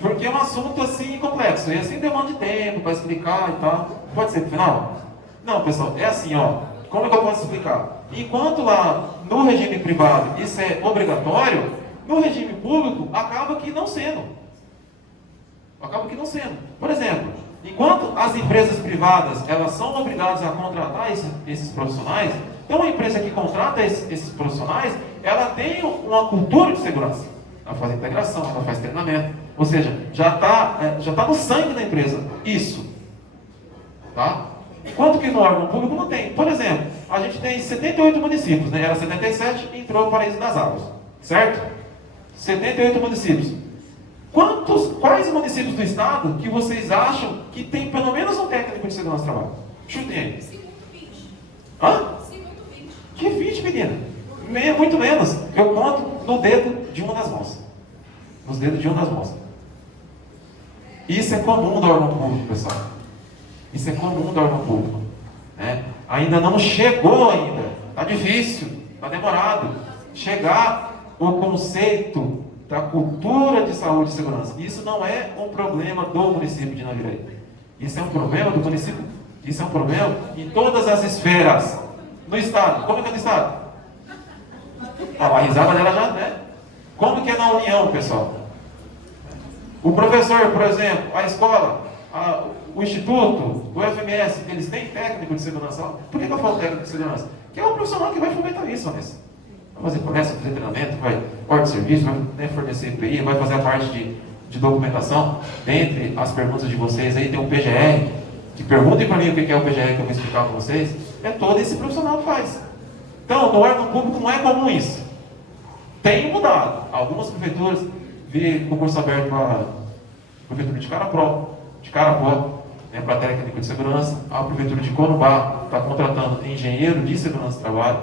porque é um assunto assim complexo. E assim demanda de tempo para explicar e tal. Pode ser pro final? Não, pessoal, é assim, ó. Como é que eu posso explicar? Enquanto lá no regime privado isso é obrigatório, no regime público acaba que não sendo. Por exemplo, enquanto as empresas privadas elas são obrigadas a contratar esses profissionais, então a empresa que contrata esses profissionais, ela tem uma cultura de segurança. Ela faz integração, ela faz treinamento. Ou seja, já tá no sangue da empresa isso. Tá? Enquanto que no órgão público não tem. Por exemplo, a gente tem 78 municípios, né? Era 77, entrou o Paraíso das Águas. Certo? 78 municípios. Quais municípios do estado que vocês acham que tem pelo menos um técnico de segurança do trabalho? Chutem aí. Segundo 20. Hã? Segundo 20. Que 20, menina? Muito menos. Eu conto no dedo de uma das mãos. Nos dedos de uma das mãos. Isso é comum do órgão público, pessoal. Isso é comum do órgão público. Né? Ainda não chegou ainda. Está difícil. Está demorado. Chegar o conceito da cultura de saúde e segurança. Isso não é um problema do município de Naviraí. Isso é um problema do município. Isso é um problema em todas as esferas. No estado. Como é que é no estado? A risada dela já, né? Como que é na União, pessoal? O professor, por exemplo, a escola, o instituto, o FMS, eles têm técnico de segurança. Por que eu falo técnico de segurança? Que é um profissional que vai fomentar isso, Vanessa. Vai fazer palestra, fazer treinamento, vai ordem de serviço, vai fornecer EPI, vai fazer a parte de documentação. Dentre as perguntas de vocês aí tem o PGR, que perguntem para mim o que é o PGR que eu vou explicar para vocês. É todo esse profissional que faz. Então, no órgão público não é comum isso. Tem mudado. Algumas prefeituras vi concurso aberto para a prefeitura de Carapó, né, para técnico de segurança. A prefeitura de Corumbá está contratando engenheiro de segurança do trabalho.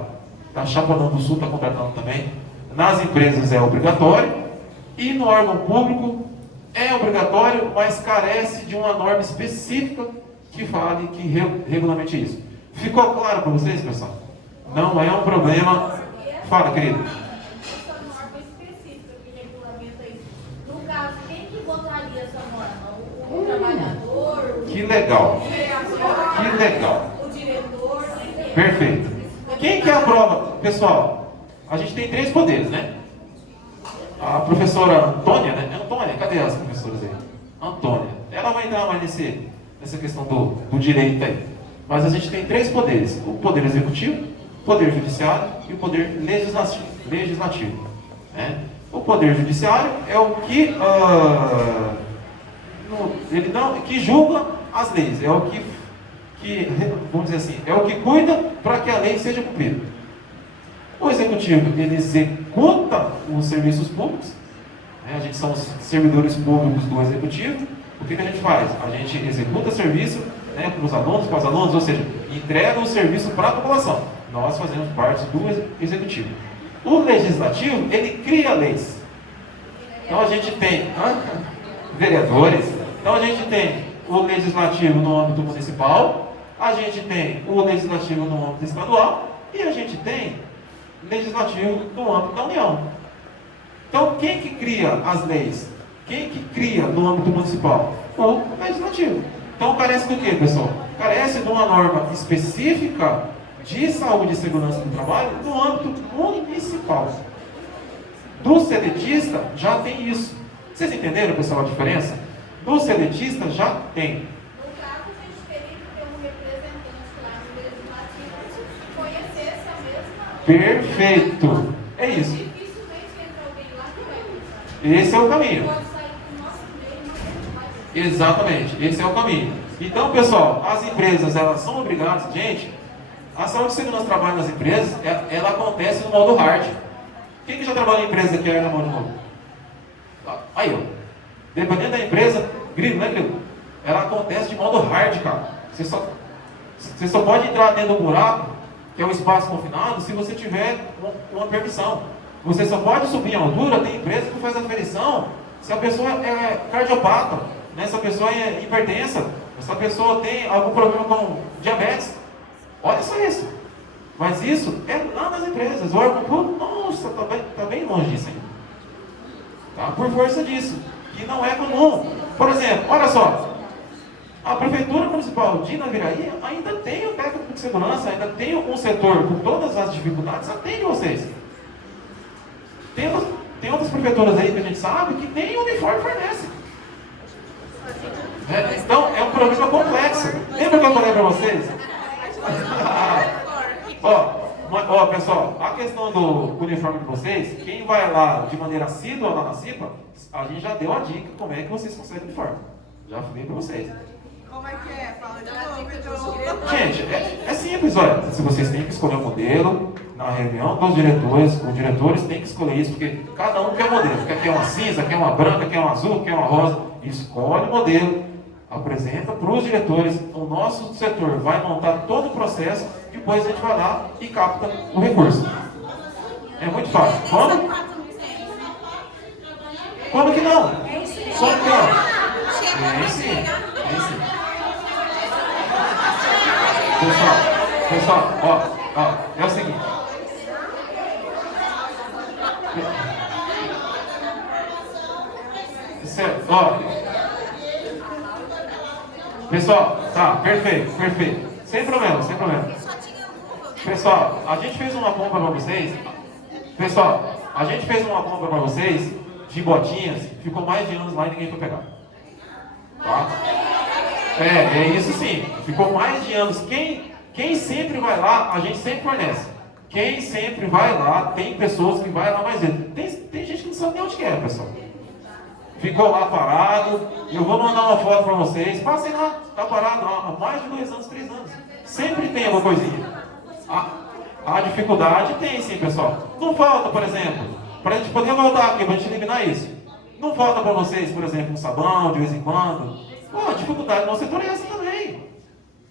A Chapadão do Sul está contratando também. Nas empresas é obrigatório. E no órgão público é obrigatório, mas carece de uma norma específica que fale, que regulamente isso. Ficou claro para vocês, pessoal? Não é um problema. Fala, querido. Essa norma específica que regulamenta isso. No caso, quem que votaria essa norma? O trabalhador? Que legal. O Que legal. O diretor? Perfeito. Quem que aprova? Pessoal, a gente tem 3 poderes, né? A professora Antônia, né? Antônia, cadê as professoras aí? Antônia. Ela vai entrar mais nessa questão do direito aí. Mas a gente tem 3 poderes. O poder executivo, o poder judiciário e o poder legislativo. Né? O poder judiciário é o que que julga as leis. É o que, vamos dizer assim, é o que cuida para que a lei seja cumprida. O executivo, ele executa os serviços públicos. Né? A gente são os servidores públicos do executivo. O que a gente faz? A gente executa serviço, né, para os alunos, para os alunos, ou seja, entrega o serviço para a população. Nós fazemos parte do executivo. O legislativo, ele cria leis. Então a gente tem vereadores. Então a gente tem o legislativo no âmbito municipal, a gente tem o legislativo no âmbito estadual e a gente tem legislativo no âmbito da União. Então quem que cria as leis? Quem que cria no âmbito municipal? O legislativo. Então carece do quê, pessoal? Carece de uma norma específica de saúde e segurança do trabalho no âmbito municipal. Do seletista já tem isso. Vocês entenderam, pessoal, a diferença? Do seletista já tem. No caso, a gente teria que ter um representante lá no legislativo que conhecesse a mesma. Perfeito. É isso. Dificilmente entra alguém lá que vai. Esse é o caminho. Pode sair do nosso meio, mas vai. Exatamente. Esse é o caminho. Então, pessoal, as empresas, elas são obrigadas, gente, a saúde e segurança do trabalho nas empresas, ela acontece no modo hard. Quem que já trabalha em empresa que é na mão de novo? Aí, ó. Dependendo da empresa, grilo, né, grilo? Ela acontece de modo hard, cara. Você só pode entrar dentro do buraco, que é um espaço confinado, se você tiver uma permissão. Você só pode subir em altura, tem empresa que faz aferição se a pessoa é cardiopata, né? Se a pessoa é hipertensa, se a pessoa tem algum problema com diabetes. Olha só isso. Mas isso é lá nas empresas. O órgão público, nossa, está bem longe disso ainda. Tá? Por força disso. Que não é comum. Por exemplo, olha só. A Prefeitura Municipal de Naviraí ainda tem o técnico de segurança, ainda tem um setor com todas as dificuldades, atende vocês. Tem outras prefeituras aí que a gente sabe que nem uniforme fornece. Então, é um problema complexo. Lembra que eu falei para vocês? Ó, pessoal, a questão do uniforme de vocês, quem vai lá de maneira assídua lá na CIPA, a gente já deu a dica como é que vocês conseguem uniforme. Já falei para vocês. Como é que é? Fala de novo, Gente, é simples, olha. Se vocês têm que escolher o modelo, na reunião dos diretores, os diretores têm que escolher isso, porque cada um quer um modelo. Quer uma cinza, quer uma branca, quer uma azul, quer uma rosa. Escolhe o modelo, apresenta para os diretores, o nosso setor vai montar todo o processo, depois a gente vai lá e capta o recurso. É muito fácil. Como? Como que não? Só que, ó. É sim. Pessoal, ó, é o seguinte. Pessoal, tá, perfeito. Sem problema. Pessoal, a gente fez uma compra para vocês. De botinhas, ficou mais de anos lá e ninguém foi pegar. Tá? É isso sim. Ficou mais de anos. Quem sempre vai lá, a gente sempre fornece. Quem sempre vai lá, tem pessoas que vai lá mais vezes. Tem gente que não sabe nem onde que é, pessoal. Ficou lá parado. Eu vou mandar uma foto para vocês. Passem lá, está parado há mais de 2 anos, 3 anos. Sempre tem alguma coisinha. A dificuldade tem sim, pessoal. Não falta, por exemplo, para a gente poder voltar aqui, para a gente eliminar isso. Não falta para vocês, por exemplo, um sabão de vez em quando. Pô, a dificuldade do nosso setor é essa também.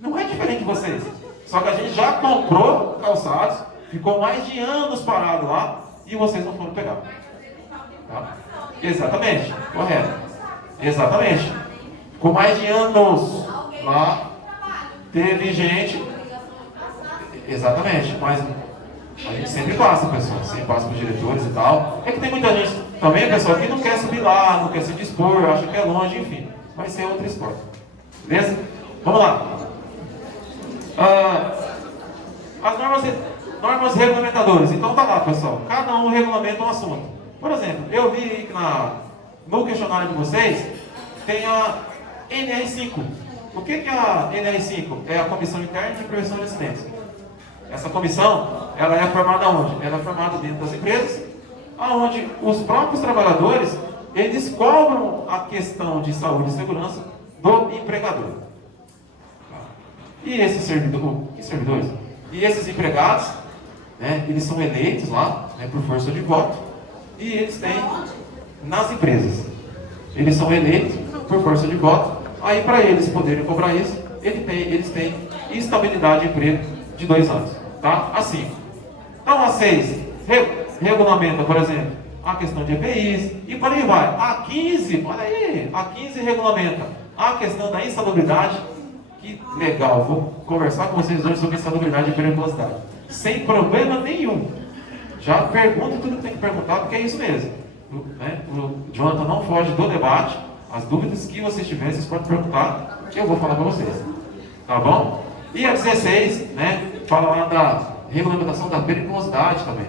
Não é diferente de vocês. Só que a gente já comprou calçados, ficou mais de anos parado lá e vocês não foram pegar. Tá? Exatamente, correto. Exatamente. Ficou mais de anos lá, teve gente. Exatamente, mas a gente sempre passa, pessoal, sempre passa para os diretores e tal. É que tem muita gente também, pessoal, que não quer subir lá, não quer se dispor, acha que é longe, enfim. Vai ser outra história. Beleza? Vamos lá. As normas regulamentadoras. Então tá lá, pessoal. Cada um regulamenta um assunto. Por exemplo, eu vi que no questionário de vocês tem a NR5. O que é a NR5? É a Comissão Interna de Prevenção de Acidentes. Essa comissão, ela é formada onde? Ela é formada dentro das empresas, onde os próprios trabalhadores, eles cobram a questão de saúde e segurança do empregador. E esses servidores? E esses empregados, né, eles são eleitos lá, né, por força de voto, e eles têm nas empresas. Eles são eleitos por força de voto, aí para eles poderem cobrar isso, eles têm estabilidade de emprego de 2 anos, tá? Assim. Então a 6 regulamenta, por exemplo, a questão de EPIs e por aí vai. A 15, olha aí, a 15 regulamenta a questão da insalubridade. Que legal, vou conversar com vocês hoje sobre insalubridade e periculosidade. Sem problema nenhum. Já pergunta tudo que tem que perguntar, porque é isso mesmo. O Jonathan não foge do debate. As dúvidas que vocês tiverem, vocês podem perguntar, que eu vou falar para vocês. Tá bom? E a 16, né, fala lá da regulamentação da periculosidade também.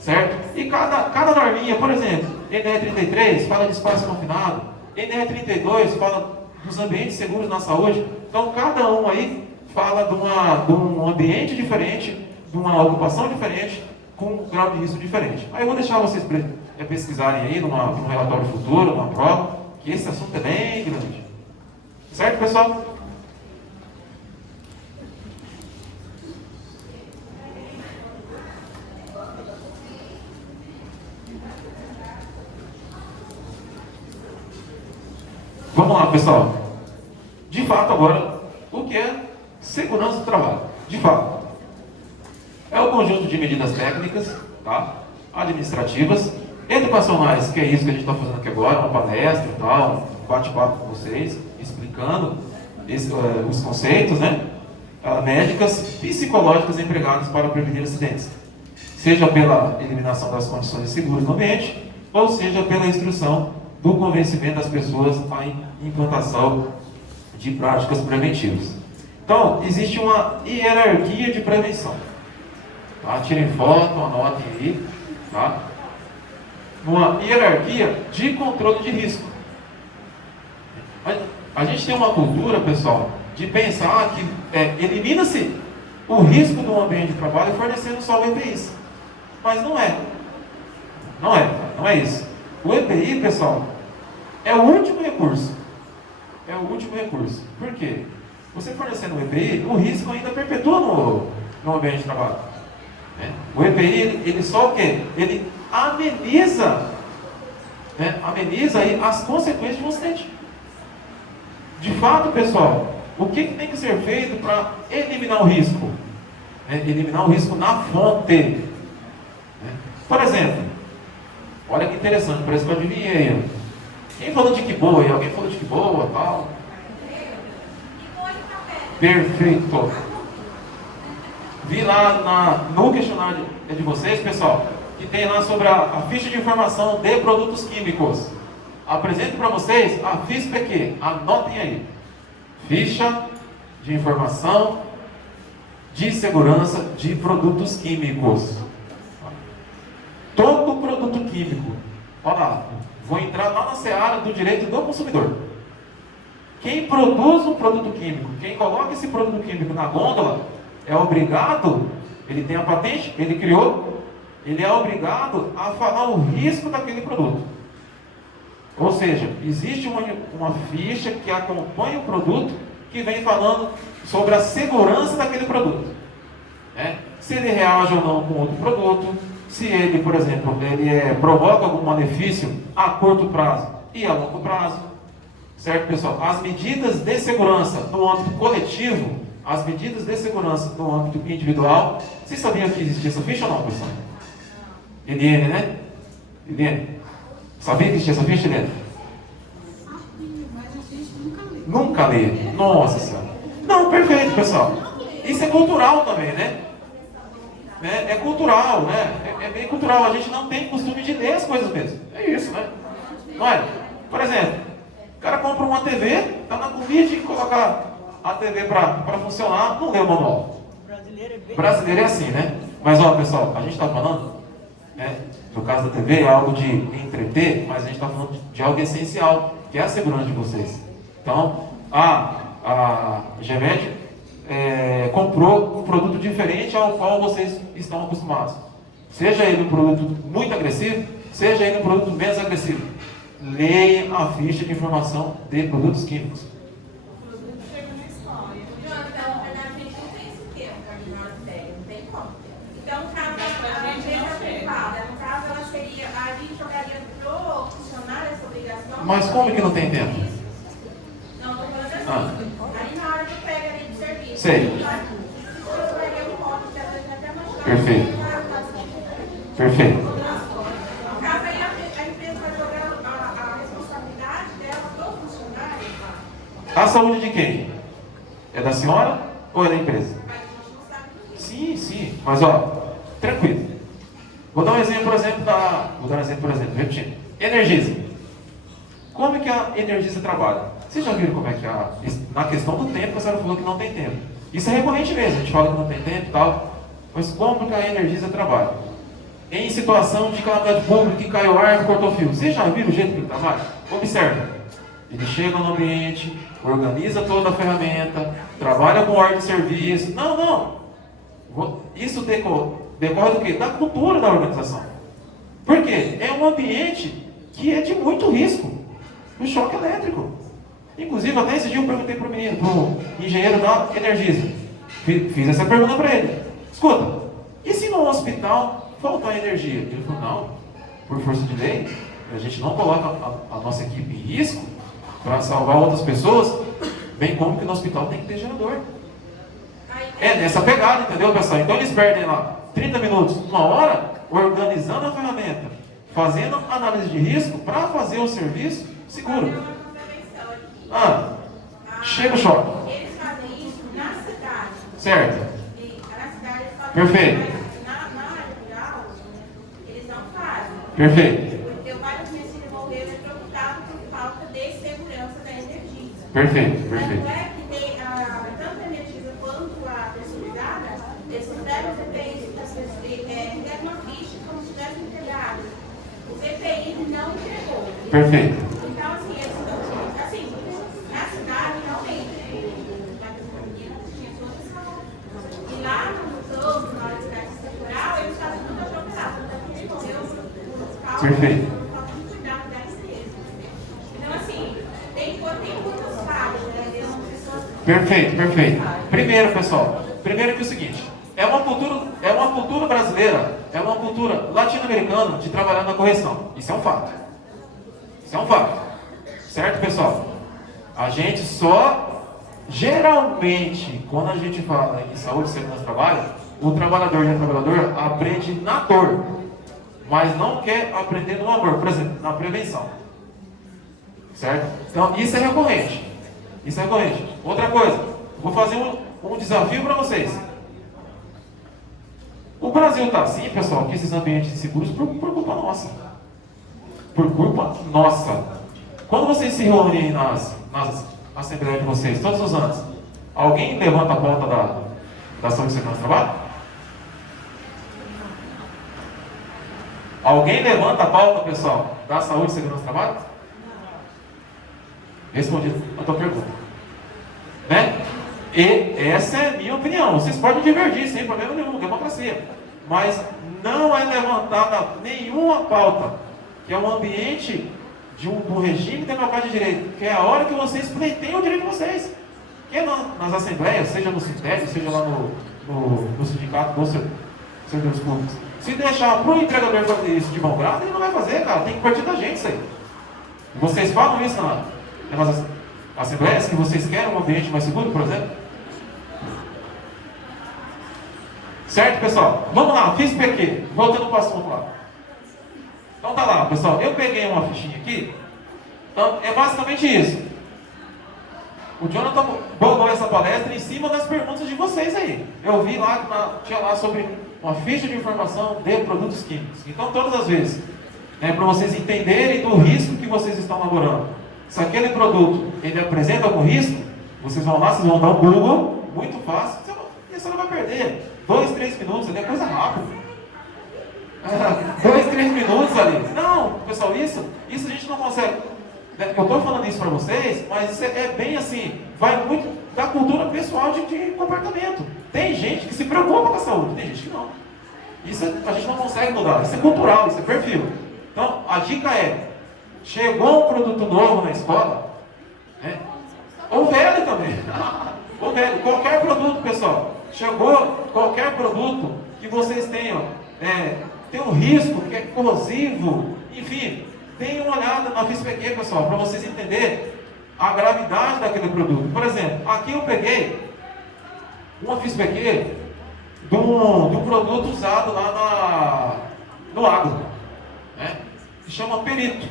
Certo? E cada norminha, por exemplo, NR33 fala de espaço confinado, NR32 fala dos ambientes seguros na saúde. Então, cada um aí fala de um ambiente diferente, de uma ocupação diferente, com um grau de risco diferente. Aí eu vou deixar vocês pesquisarem aí num relatório futuro, numa prova, que esse assunto é bem grande. Certo, pessoal? Vamos lá, pessoal. De fato, agora, o que é segurança do trabalho? De fato, é o conjunto de medidas técnicas, tá? Administrativas, educacionais, que é isso que a gente está fazendo aqui agora, uma palestra e tal, um bate-papo com vocês, explicando os conceitos, né? médicas psicológicas empregadas para prevenir acidentes, seja pela eliminação das condições seguras no ambiente, ou seja pela instrução do convencimento das pessoas à implantação de práticas preventivas. Então, existe uma hierarquia de prevenção. Tá? Tirem foto, anotem aí. Tá? Uma hierarquia de controle de risco. A gente tem uma cultura, pessoal, de pensar que elimina-se o risco do ambiente de trabalho fornecendo só o EPIs. Mas não é. Não é isso. O EPI, pessoal, é o último recurso. É o último recurso. Por quê? Você fornecendo o EPI, o risco ainda perpetua no ambiente de trabalho. O EPI, ele só o quê? Ele ameniza, ameniza aí as consequências de um acidente. De fato, pessoal, o que tem que ser feito para eliminar o risco? Eliminar o risco na fonte. Por exemplo, olha que interessante, parece que eu adivinhei. Quem falou de que boa aí? Alguém falou de que boa, tal? Perfeito. Vi lá no questionário de vocês, pessoal, que tem lá sobre a ficha de informação de produtos químicos. Apresento para vocês a FISPQ. Anotem aí. Ficha de informação de segurança de produtos químicos. Todo produto químico. Olha lá. Vou entrar lá na seara do direito do consumidor. Quem produz um produto químico, quem coloca esse produto químico na gôndola, é obrigado, ele tem a patente, ele criou, ele é obrigado a falar o risco daquele produto. Ou seja, existe uma ficha que acompanha o produto, que vem falando sobre a segurança daquele produto. Se ele reage ou não com outro produto, se ele, por exemplo, provoca algum malefício a curto prazo e a longo prazo. Certo, pessoal? As medidas de segurança no âmbito coletivo, as medidas de segurança no âmbito individual. Vocês sabiam que existia essa ficha ou não, pessoal? Eliane, né? Eliane? Sabia que existia essa ficha, Eliane? Mas a gente Nunca lê. Nossa Senhora. Não, perfeito, pessoal. Isso é cultural também, né? É cultural, né? É bem cultural. A gente não tem costume de ler as coisas mesmo. É isso, né? Não é? Por exemplo, o cara compra uma TV, está na Covid e coloca a TV para funcionar, não lê o manual. Brasileiro é assim, né? Mas, ó, pessoal, a gente está falando, no caso da TV, é algo de entreter, mas a gente está falando de algo essencial, que é a segurança de vocês. Então, a GEMED comprou um produto diferente ao qual vocês estão acostumados. Seja ele um produto muito agressivo, seja ele um produto menos agressivo. Leia a ficha de informação de produtos químicos. Então, no caso da empresa privada, no caso ela seria, a gente jogaria pro funcionário essa obrigação. Mas como que não tem tempo? Não, estou falando assim. Ali na hora que pega ali do serviço. Sei. Eu jogaria um voto que às vezes até mais. Perfeito. Perfeito. No caso aí a empresa vai jogar a responsabilidade dela pro funcionário. A saúde de quem? É da senhora ou é da empresa? Mas a gente não sabe do que. Sim. Mas, ó, tranquilo. Vou dar um exemplo, por exemplo, repetindo. Energisa. Como é que a Energisa trabalha? Vocês já viram como é que na questão do tempo, a senhora falou que não tem tempo. Isso é recorrente mesmo, a gente fala que não tem tempo e tal. Mas como que a Energisa trabalha? Em situação de calamidade pública, que caiu ar e cortou fio. Vocês já viram o jeito que ele trabalha? Observe. Ele chega no ambiente, organiza toda a ferramenta, trabalha com ordem de serviço. Não. Isso decorre do quê? Da cultura da organização. Por quê? É um ambiente que é de muito risco. O choque elétrico. Inclusive, até esse dia eu perguntei para o menino, para o engenheiro da Energisa. Fiz essa pergunta para ele. Escuta, e se no hospital faltar energia? Ele falou, não, por força de lei, a gente não coloca a nossa equipe em risco para salvar outras pessoas, bem como que no hospital tem que ter gerador. É nessa pegada, entendeu, pessoal? Então eles perdem lá 30 minutos, 1 hora, organizando a ferramenta, fazendo análise de risco para fazer o serviço seguro. Chega o choque. Eles fazem isso na cidade. Certo? E na cidade eles fazem. Perfeito. Mas na área rural, eles não fazem. Perfeito. Porque vários meses se envolveram e preocupados por falta de segurança da energia. Perfeito, Tanto perfeito. é que tem tanto a energia quanto a terceirizada, eles fizeram os EPIs, fizeram uma ficha como se tivesse entregado. Os EPIs não entregou. Perfeito. Então, assim, eles estão, assim, na cidade, realmente, tinha solução. E lá no campo, na hora de assistência rural, eles fazem tudo atropelado. Tanto é que ele morreu nos carros, Perfeito. por falta de cuidado delas mesmo. Então, assim, tem muitas falhas, né? Tem uma pessoa. Perfeito, perfeito. Primeiro, pessoal, primeiro que é o seguinte, é uma cultura brasileira, é uma cultura latino-americana de trabalhar na correção. Isso é um fato. Isso é um fato. Certo, pessoal? A gente só, geralmente, quando a gente fala em saúde e segurança do trabalho, o trabalhador e a trabalhadora aprende na dor, mas não quer aprender no amor, por exemplo, na prevenção. Certo? Então, isso é recorrente. Isso é recorrente. Outra coisa, vou fazer um desafio para vocês. O Brasil está assim, pessoal, que esses ambientes inseguros por culpa nossa. Por culpa nossa. Quando vocês se reúnem nas assembleias de vocês, todos os anos, alguém levanta a pauta da saúde e segurança do trabalho? Alguém levanta a pauta, pessoal, da saúde e segurança do trabalho? Respondido a tua pergunta. Né? E essa é a minha opinião. Vocês podem divergir sem problema nenhum, democracia. Mas não é levantada nenhuma pauta, que é um ambiente de um regime democrático de direito, que é a hora que vocês pleiteiam o direito de vocês. Que é nas assembleias, seja no sindicato, seja lá no sindicato, nos servidores públicos. Se deixar para o empregador fazer isso de bom grado, ele não vai fazer, cara. Tem que partir da gente isso aí. Vocês falam isso nas assembleias, que vocês querem um ambiente mais seguro, por exemplo? Certo, pessoal? Vamos lá, fiz PQ. Voltando para o assunto lá. Então tá lá, pessoal. Eu peguei uma fichinha aqui. Então, é basicamente isso. O Jonathan bolou essa palestra em cima das perguntas de vocês aí. Eu vi lá, tinha lá sobre uma ficha de informação de produtos químicos. Então, todas as vezes, para vocês entenderem do risco que vocês estão elaborando. Se aquele produto, ele apresenta algum risco, vocês vão lá, vocês vão dar um Google, muito fácil, você não vai perder. 2, 3 minutos ali é coisa rápida. 2, 3 minutos ali. Não, pessoal, isso a gente não consegue. Eu estou falando isso para vocês, mas isso é bem assim, vai muito da cultura pessoal de comportamento. Tem gente que se preocupa com a saúde, tem gente que não. Isso a gente não consegue mudar, isso é cultural, isso é perfil. Então, a dica é, chegou um produto novo na escola, ou velho também, ou velho, qualquer produto, pessoal, chegou qualquer produto que vocês tenham, tem um risco, que é corrosivo, enfim, deem uma olhada na FISPQ, pessoal, para vocês entenderem a gravidade daquele produto. Por exemplo, aqui eu peguei uma FISPQ de um produto usado lá no agro, se chama perito.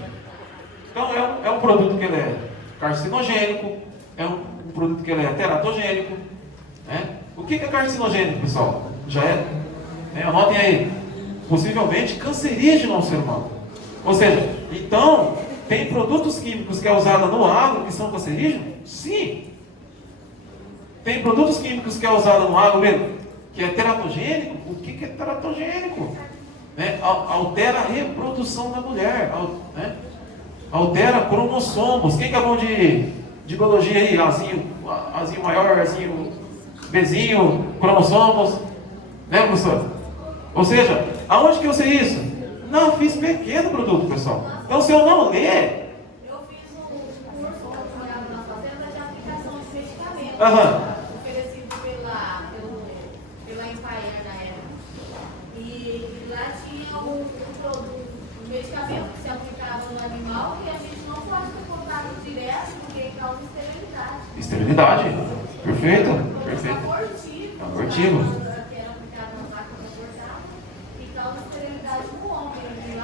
Então é um produto que ele é carcinogênico, é um produto que ele é teratogênico. O que é carcinogênico, pessoal? Já anotem aí, possivelmente cancerígeno ao ser humano. Ou seja, então, tem produtos químicos que é usado no agro que são cancerígenos? Sim. Tem produtos químicos que é usado no agro mesmo, que é teratogênico? O que é teratogênico? Altera a reprodução da mulher, altera cromossomos. Quem que é bom de biologia aí? Azinho maior, azinho, Bzinho, cromossomos, professor? Ou seja, aonde que eu sei isso? Não, fiz pequeno produto, pessoal. Então, se eu não ler... Eu fiz um curso quando eu trabalhava na fazenda de aplicação de medicamentos. Oferecido pela Empire na época. E lá tinha um medicamento que se aplicava no animal e a gente não pode ter contato direto porque causa esterilidade. Esterilidade. Perfeito. Perfeito. Abortivo.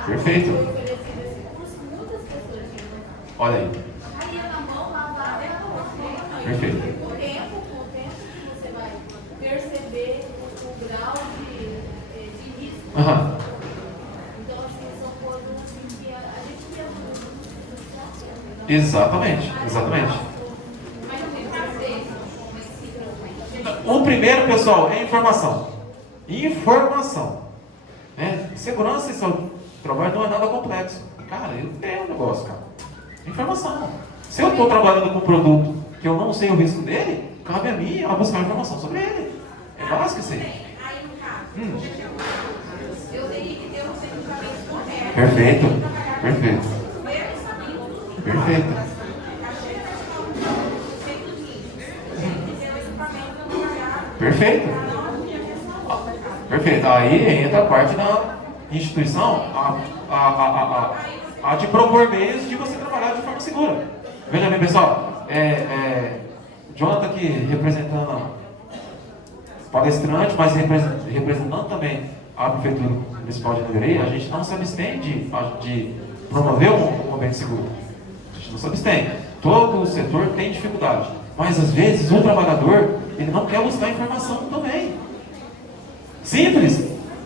Perfeito. Foi oferecido esse curso, muitas pessoas tinham. Olha aí. Caía na mão, lavava, Perfeito. com o tempo que você vai Aham. Então, assim, são coisas assim que a gente vê muito. Exatamente, exatamente. Mas não tem prazer com esse O primeiro, pessoal, é informação. Informação. Né? Segurança e saúde do trabalho não é nada complexo. Cara, eu tenho um negócio, cara. Informação. Se eu estou trabalhando com um produto que eu não sei o risco dele, cabe a mim a buscar informação sobre ele. É básico isso aí. Aí, no caso, eu teria que ter os equipamentos corretos. Perfeito. Perfeito. Mesmo sabendo tudo. Perfeito. Achei que eu feito disso. Tem que ter o equipamento para trabalhar. Perfeito. Para não assumir a responsabilidade. Perfeito. Aí entra a parte da instituição, a de propor meios de você trabalhar de forma segura. Veja bem, pessoal, Jonathan aqui representando palestrante, mas representando também a Prefeitura Municipal de Naviraí, a gente não se abstém de promover um ambiente seguro. A gente não se abstém. Todo o setor tem dificuldade, mas às vezes o trabalhador ele não quer buscar informação também. Simples,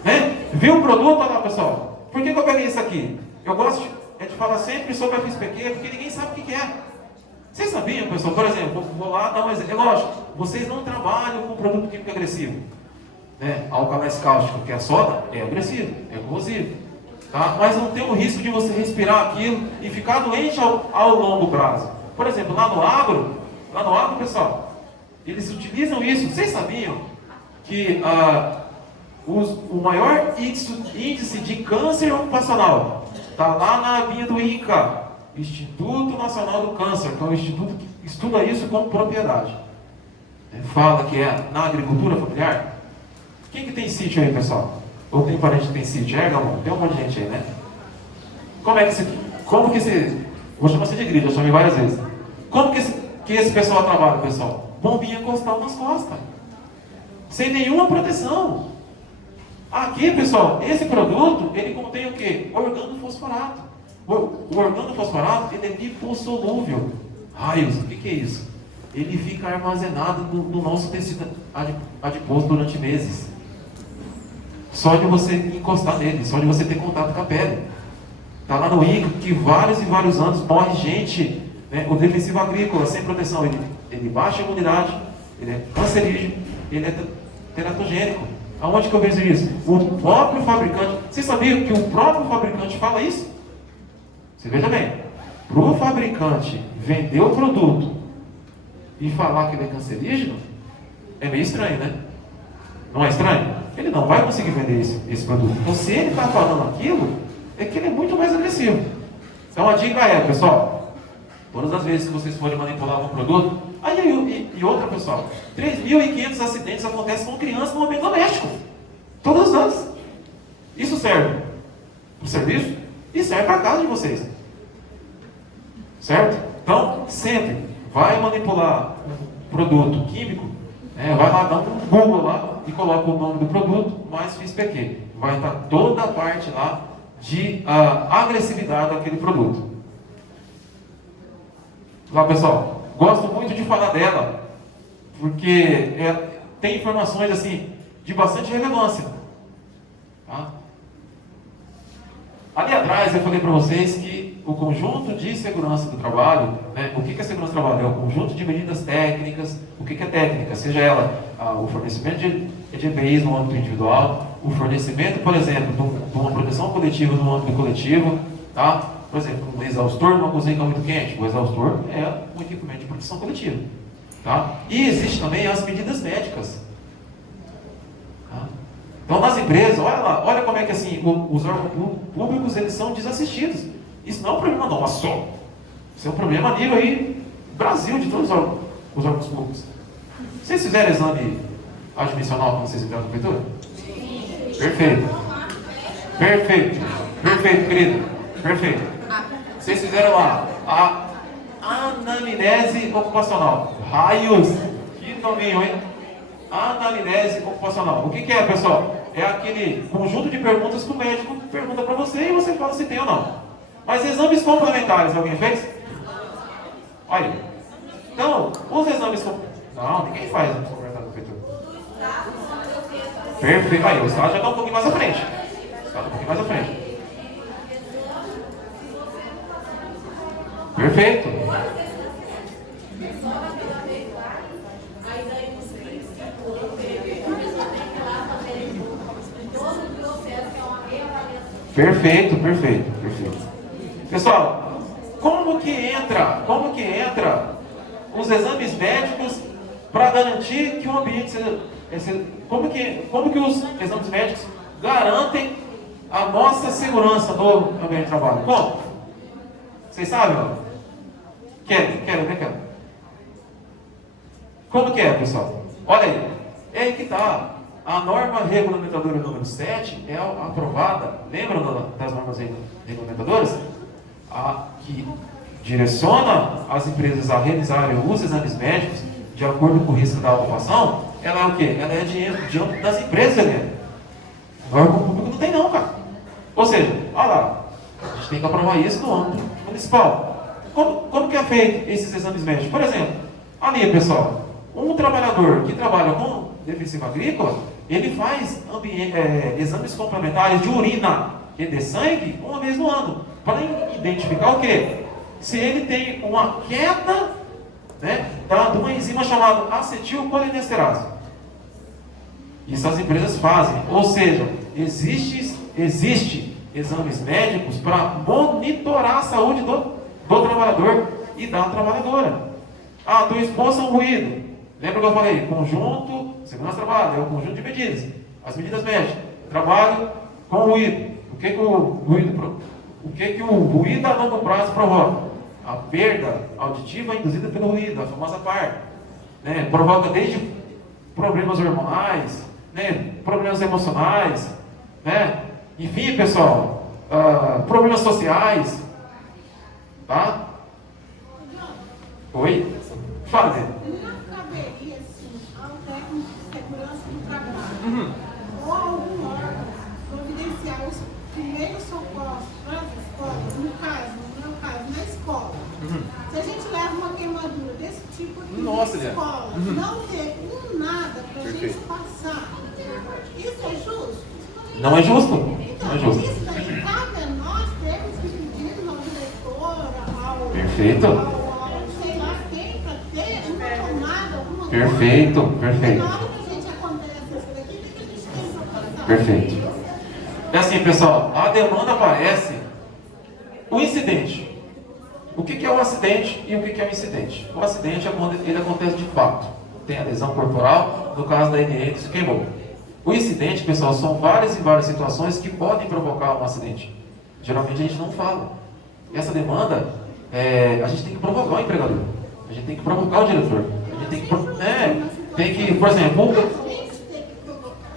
né? Viu o produto, olha lá, pessoal. Por que eu peguei isso aqui? Eu gosto de falar sempre sobre a FSPQ, porque ninguém sabe o que é. Vocês sabiam, pessoal? Por exemplo, vou lá dar um exemplo. É lógico, vocês não trabalham com produto químico agressivo. Né? Alcalés cáusticos, que é soda, é agressivo, é corrosivo. Tá? Mas não tem o risco de você respirar aquilo e ficar doente ao longo prazo. Por exemplo, lá no agro, pessoal, eles utilizam isso. Vocês sabiam que o maior índice de câncer ocupacional está lá na linha do INCA, Instituto Nacional do Câncer, que é um instituto que estuda isso com propriedade. Fala que é na agricultura familiar. Quem que tem sítio aí, pessoal? Ou tem parente que tem sítio? Gamão? Tem um monte de gente aí, né? Como que esse... Vou chamar você de grid, eu chamei várias vezes. Como que esse pessoal trabalha, pessoal? Bombinha costal nas costas. Sem nenhuma proteção. Aqui, pessoal, esse produto, ele contém o quê? Organofosforato. O organofosforato, ele é lipossolúvel. Raios, o que é isso? Ele fica armazenado no nosso tecido adiposo durante meses. Só de você encostar nele, só de você ter contato com a pele. Está lá no INCA que vários e vários anos morre gente, né? O defensivo agrícola sem proteção, ele baixa a imunidade, ele é cancerígeno, ele é teratogênico. Aonde que eu vejo isso? O próprio fabricante. Vocês sabiam que o próprio fabricante fala isso? Você veja bem, para o fabricante vender o produto e falar que ele é cancerígeno, é meio estranho, né? Não é estranho? Ele não vai conseguir vender esse produto. Então, se ele está falando aquilo, é que ele é muito mais agressivo. Então, a dica é, pessoal, todas as vezes que vocês forem manipular algum produto, e outra, pessoal, 3.500 acidentes acontecem com crianças no ambiente doméstico. Todos os anos. Isso serve para o serviço e serve para a casa de vocês. Certo? Então, sempre vai manipular um produto químico, vai lá, dá um Google lá e coloca o nome do produto mais FSPQ. Vai estar toda a parte lá de agressividade daquele produto. Lá, pessoal, gosto muito de falar dela, porque tem informações assim de bastante relevância. Tá? Ali atrás eu falei para vocês que o conjunto de segurança do trabalho, né, o que é segurança do trabalho? É o conjunto de medidas técnicas. O que é técnica? Seja ela o fornecimento de EPIs no âmbito individual, o fornecimento, por exemplo, de uma proteção coletiva no âmbito coletivo, tá? Por exemplo, um exaustor numa cozinha muito quente. O exaustor é um equipamento de proteção coletiva. Tá? E existe também as medidas médicas. Tá? Então, nas empresas, olha lá, olha como é que assim, os órgãos públicos eles são desassistidos. Isso não é um problema nosso só. Isso é um problema a nível aí, Brasil, de todos os órgãos públicos. Vocês fizeram exame admissional quando vocês entraram na prefeitura? Sim. Perfeito. Perfeito, querido. Perfeito. Vocês fizeram lá a anamnese ocupacional. Raios! Que nominho, hein? Anamnese ocupacional. O que é, pessoal? É aquele conjunto de perguntas que o médico pergunta para você e você fala se tem ou não. Mas exames complementares, alguém fez? Olha. Então, os exames complementares. Não, ninguém faz exames complementares na prefeitura. Perfeito. Aí, o estágio já está um pouquinho mais à frente. Fala um pouquinho mais à frente. Perfeito. Perfeito, perfeito, perfeito. Pessoal, como que entra os exames médicos para garantir que o ambiente seja, como que os exames médicos garantem a nossa segurança no ambiente de trabalho? Como? Vocês sabem? Não? Querem? Como que é, pessoal? Olha aí. É aí que está. A norma regulamentadora número 7 é aprovada. Lembram das normas regulamentadoras? Que direciona as empresas a realizarem os exames médicos de acordo com o risco da ocupação. Ela é o quê? Ela é de âmbito das empresas, né? O órgão público não tem não, cara. Ou seja, olha lá, a gente tem que aprovar isso no âmbito municipal. Como que é feito esses exames médicos? Por exemplo, ali, pessoal, um trabalhador que trabalha com defensiva agrícola, ele faz exames complementares de urina e de sangue uma vez no ano, para identificar o quê? Se ele tem uma queda, né, de uma enzima chamada acetilcolinesterase. Isso as empresas fazem, ou seja, existe exames médicos para monitorar a saúde do trabalhador e da trabalhadora. Estou exposto a um ruído. Lembra que eu falei? Conjunto, segurança do trabalho, é o conjunto de medidas. As medidas médicas. Trabalho com ruído. O que o ruído a longo prazo provoca? A perda auditiva induzida pelo ruído, a famosa PAR. Né? Provoca desde problemas hormonais, né? Problemas emocionais, né? Enfim, pessoal, problemas sociais. Tá? Oi? Fala, Zé. Não caberia, assim, ao técnico de segurança do trabalho ou algum órgão providenciar os primeiros socorros para as escolas, no meu caso, na escola. Se a gente leva uma queimadura desse tipo aqui na escola, não ter nada para a gente passar, isso é justo? Não é justo? Então, Não é justo. isso daí cabe a nós termos que pedir ao diretor, Perfeito. sei lá quem, para ter uma tomada, alguma Perfeito, coisa. perfeito. Na hora que a gente acontece isso daqui, o que a gente tem para passar? Perfeito. É assim, pessoal, a demanda aparece. O incidente. O que é o acidente e o que é o incidente? O acidente é quando ele acontece de fato. Tem a lesão corporal, no caso da NN que se queimou. O incidente, pessoal, são várias e várias situações que podem provocar um acidente. Geralmente a gente não fala. Essa demanda, a gente tem que provocar o empregador. A gente tem que provocar o diretor. A gente tem que, por exemplo...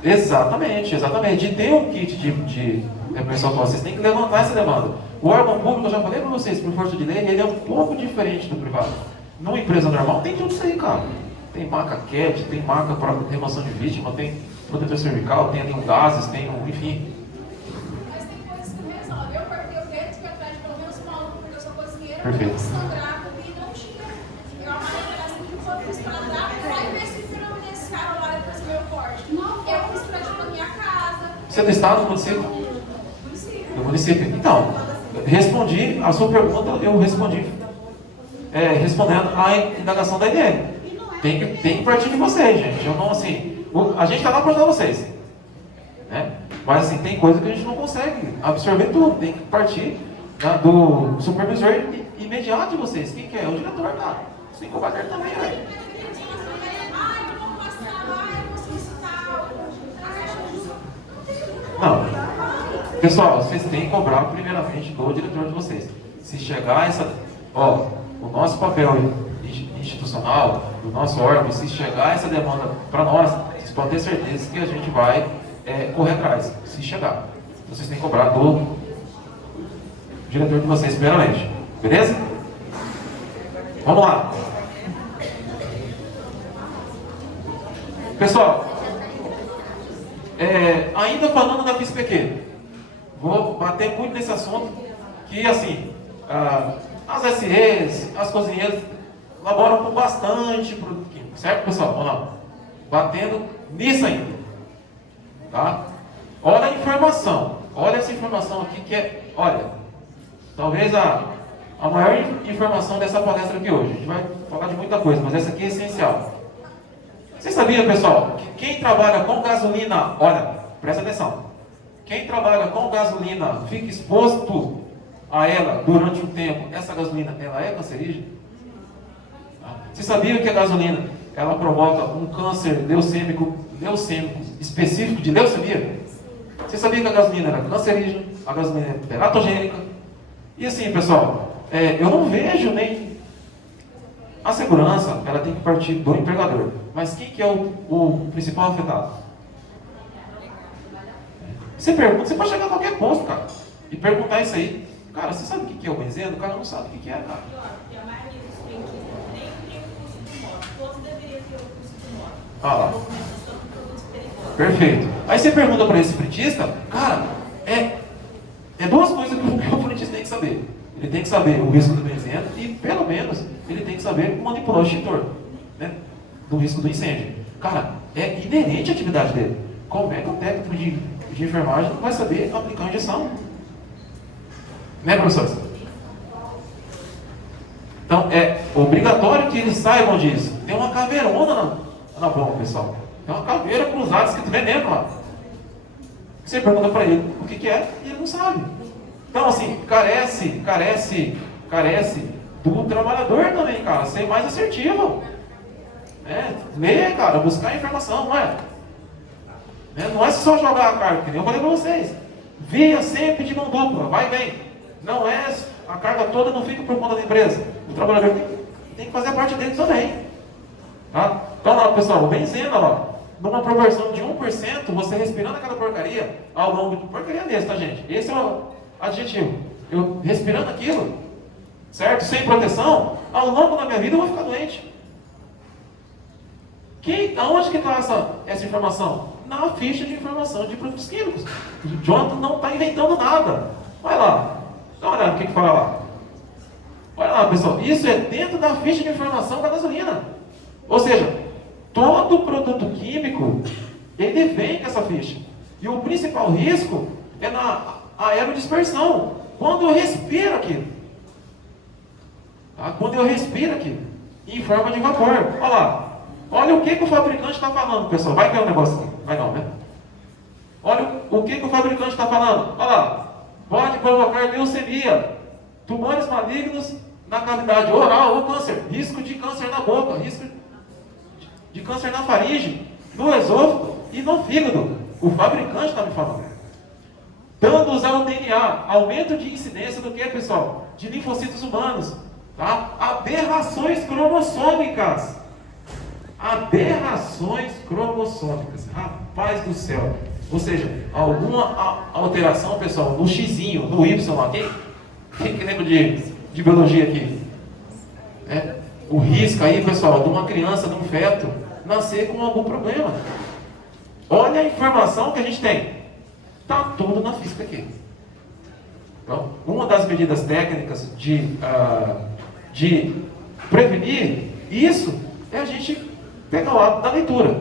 Exatamente. De ter um kit de repressão que vocês têm que levantar essa demanda. O órgão público, eu já falei para vocês, por força de lei, ele é um pouco diferente do privado. Numa empresa normal tem tudo isso aí, cara. Tem maca CAT, tem maca para remoção de vítima, tem protetor cervical, tem ali um gases, tem um, enfim. Mas tem coisas que resolvem. Eu cortei o dedo que atrás de pelo menos uma aula, porque eu sou cozinheira, Perfeito. eu sangrava e não tinha. Eu amarrei assim que foi fiz para dar, vai ver se virou nesse cara lá depois do meu corte. Eu fiz para tipo, a minha casa. Você é do estado, do município? Do município. Então, respondi a sua pergunta, eu respondi respondendo a indagação da IDL. Tem que partir de vocês, gente. Eu não, assim, a gente está lá para ajudar vocês. Né? Mas, assim, tem coisa que a gente não consegue absorver tudo. Tem que partir do supervisor imediato de vocês. Quem que é? O diretor, cara. Você tem que combater também, velho. Não. Pessoal, vocês têm que cobrar primeiramente do diretor de vocês. Se chegar o nosso papel institucional, do nosso órgão, se chegar essa demanda para nós, vocês podem ter certeza que a gente vai correr atrás, se chegar. Vocês têm que cobrar do diretor de vocês primeiramente. Beleza? Vamos lá. Pessoal, ainda falando da FISPQ, vou bater muito nesse assunto, que assim, as SEs, as cozinheiras, laboram com bastante produto químico, certo, pessoal? Vamos lá. Batendo nisso ainda. Tá? Olha a informação. olha essa informação aqui que é, olha, talvez a maior informação dessa palestra aqui hoje. A gente vai falar de muita coisa, mas essa aqui é essencial. Você sabia, pessoal, que quem trabalha com gasolina, olha, presta atenção, quem trabalha com gasolina fica exposto a ela durante um tempo, essa gasolina, ela é cancerígena? Você sabia que a gasolina, ela provoca um câncer leucêmico específico de leucemia? Você sabia que a gasolina era cancerígena, a gasolina é teratogênica? E assim, pessoal, eu não vejo nem... A segurança, ela tem que partir do empregador. Mas quem que é o principal afetado? Você pergunta, você pode chegar a qualquer posto, cara, e perguntar isso aí. Cara, você sabe o que é o benzeno? O cara não sabe o que é, cara. E a maioria dos clientes nem tem o custo de moto. Todos deveriam ter o custo de moto. Ah lá. Documentação de produtos perigosos. Perfeito. Aí você pergunta para esse frentista, cara, é duas coisas que o frentista tem que saber. Ele tem que saber o risco do benzeno e, pelo menos, ele tem que saber manipular o extintor, né, do risco do incêndio. Cara, é inerente à atividade dele. Como é que o técnico de enfermagem não vai saber aplicar a injeção? Né, professores? Então, é obrigatório que eles saibam disso. Tem uma caveirona na bomba, pessoal. Tem uma caveira cruzada escrito veneno lá. Você pergunta para ele o que é e ele não sabe. Então, assim, carece do trabalhador também, cara, ser mais assertivo. Ler, cara, buscar informação, não é? Não é só jogar a carga, que nem eu falei para vocês. Via sempre de mão dupla, vai bem. Não é, a carga toda não fica por conta da empresa. O trabalhador tem que fazer a parte dele também. Tá? Então, lá, pessoal, o benzeno, ó, numa proporção de 1%, você respirando aquela porcaria, ao longo de... Porcaria mesmo, tá, gente? Esse é o adjetivo. Eu respirando aquilo, certo? Sem proteção, ao longo da minha vida eu vou ficar doente. Aonde que está essa informação? Na ficha de informação de produtos químicos. O Jonathan não está inventando nada. Vai lá. Dá uma olhada no que fala lá. Olha lá, pessoal. Isso é dentro da ficha de informação da gasolina. Ou seja, todo produto químico, ele vem com essa ficha. E o principal risco é na aerodispersão. Quando eu respiro aquilo. Tá? Quando eu respiro aquilo. Em forma de vapor. Olha lá. Olha o que o fabricante está falando, pessoal. Vai ter um negócio aqui. Vai não, né? Olha o que o fabricante está falando. Olha lá. Pode provocar leucemia, tumores malignos na cavidade oral ou câncer. Risco de câncer na boca. Risco de câncer na faringe, no esôfago e no fígado. O fabricante está me falando. Danos ao DNA. Aumento de incidência do que, pessoal? De linfocitos humanos. Tá? Aberrações cromossômicas. Aberrações cromossômicas. Rapaz do céu. Ou seja, alguma alteração, pessoal, no xizinho, no Y lá. Quem que lembra de biologia aqui? O risco aí, pessoal, de uma criança, de um feto, nascer com algum problema. Olha a informação que a gente tem. Está tudo na física aqui. Então, uma das medidas técnicas de prevenir isso é a gente pegar o hábito da leitura,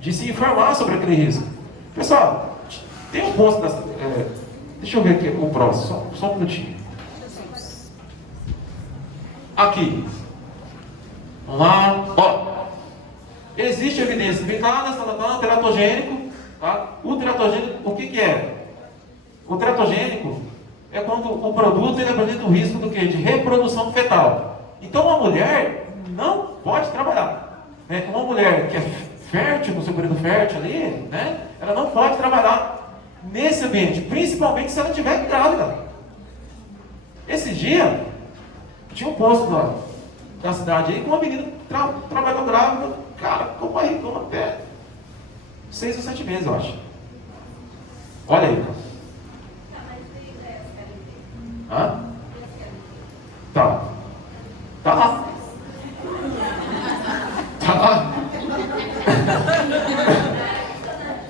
de se informar sobre aquele risco. Pessoal, tem um posto das... deixa eu ver aqui o próximo, só um minutinho. Aqui. Vamos lá. Ó, existe evidência limitada, teratogênico. Tá? O teratogênico, o que é? O teratogênico é quando o produto ele apresenta o risco do quê? De reprodução fetal. Então a mulher não pode trabalhar. Né? Uma mulher que é fértil, no seu período fértil ali, né? Ela não pode trabalhar nesse ambiente, principalmente se ela estiver grávida. Esse dia, tinha um posto da cidade aí com uma menina trabalhando grávida, cara, com barrigão até 6 ou 7 meses, eu acho. Olha aí, cara. Tá. Tá lá. Tá lá.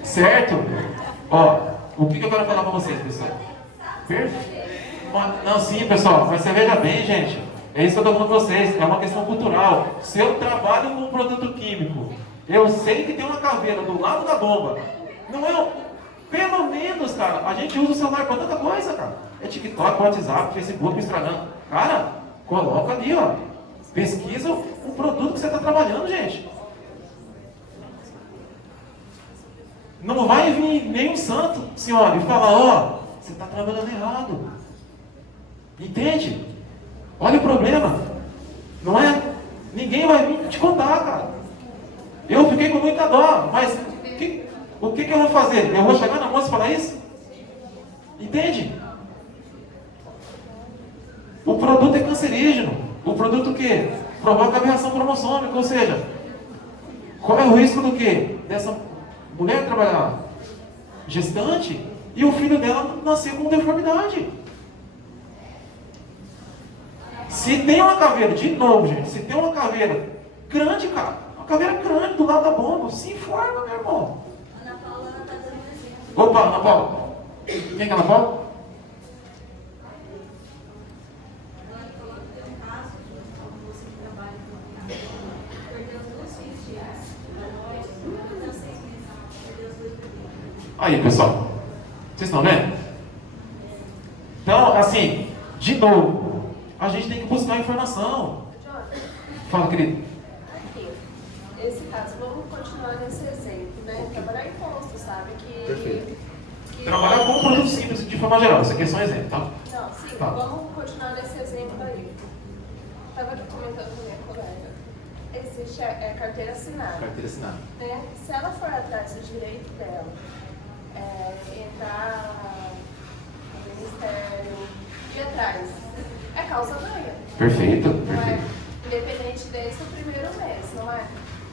Certo? Ó, o que eu quero falar para vocês, pessoal? Perfeito. Não, sim, pessoal, mas você veja bem, gente. É isso que eu estou falando para vocês. É uma questão cultural. Se eu trabalho com um produto químico, eu sei que tem uma caveira do lado da bomba. Não é Pelo menos, cara, a gente usa o celular para tanta coisa, cara. É TikTok, WhatsApp, Facebook, Instagram. Cara, coloca ali, ó. Pesquisa o produto que você está trabalhando, gente. Não vai vir nenhum santo, senhora, e falar, ó, você está trabalhando errado. Entende? Olha o problema. Não é? Ninguém vai vir te contar, cara. Eu fiquei com muita dó, mas o que eu vou fazer? Eu vou chegar na moça e falar isso? Entende? O produto é cancerígeno. O produto o quê? Provoca aberração cromossômica, ou seja, qual é o risco do quê? Dessa mulher trabalhar gestante e o filho dela nascer com deformidade. Se tem uma caveira, de novo, gente, se tem uma caveira grande, cara, uma caveira grande do lado da bomba, se informa, meu irmão. Ana Paula está dando um exemplo. Opa, Ana Paula. Quem é Ana Paula? Ela falou que tem um caso de uma moça que trabalha com perdeu 2 filhos de aço. Perdeu 6 meses. Perdeu os 2 bebês. Aí, pessoal. Vocês estão vendo? Então, assim, de novo, a gente tem que buscar informação. Fala, querido. Aqui, esse caso, vamos continuar nesse exemplo, né? Trabalhar em posto, sabe? Perfeito. Trabalhar com um produto simples de forma geral. Isso aqui é só um exemplo, tá? Não, sim, Tá. vamos continuar nesse exemplo aí. Estava aqui comentando com minha colega. Existe a carteira assinada. Carteira assinada. Né? Se ela for atrás do direito dela, entrar no ministério, ir atrás, é causa ganha. Perfeito, Não é? perfeito. Independente desde o primeiro mês, não é?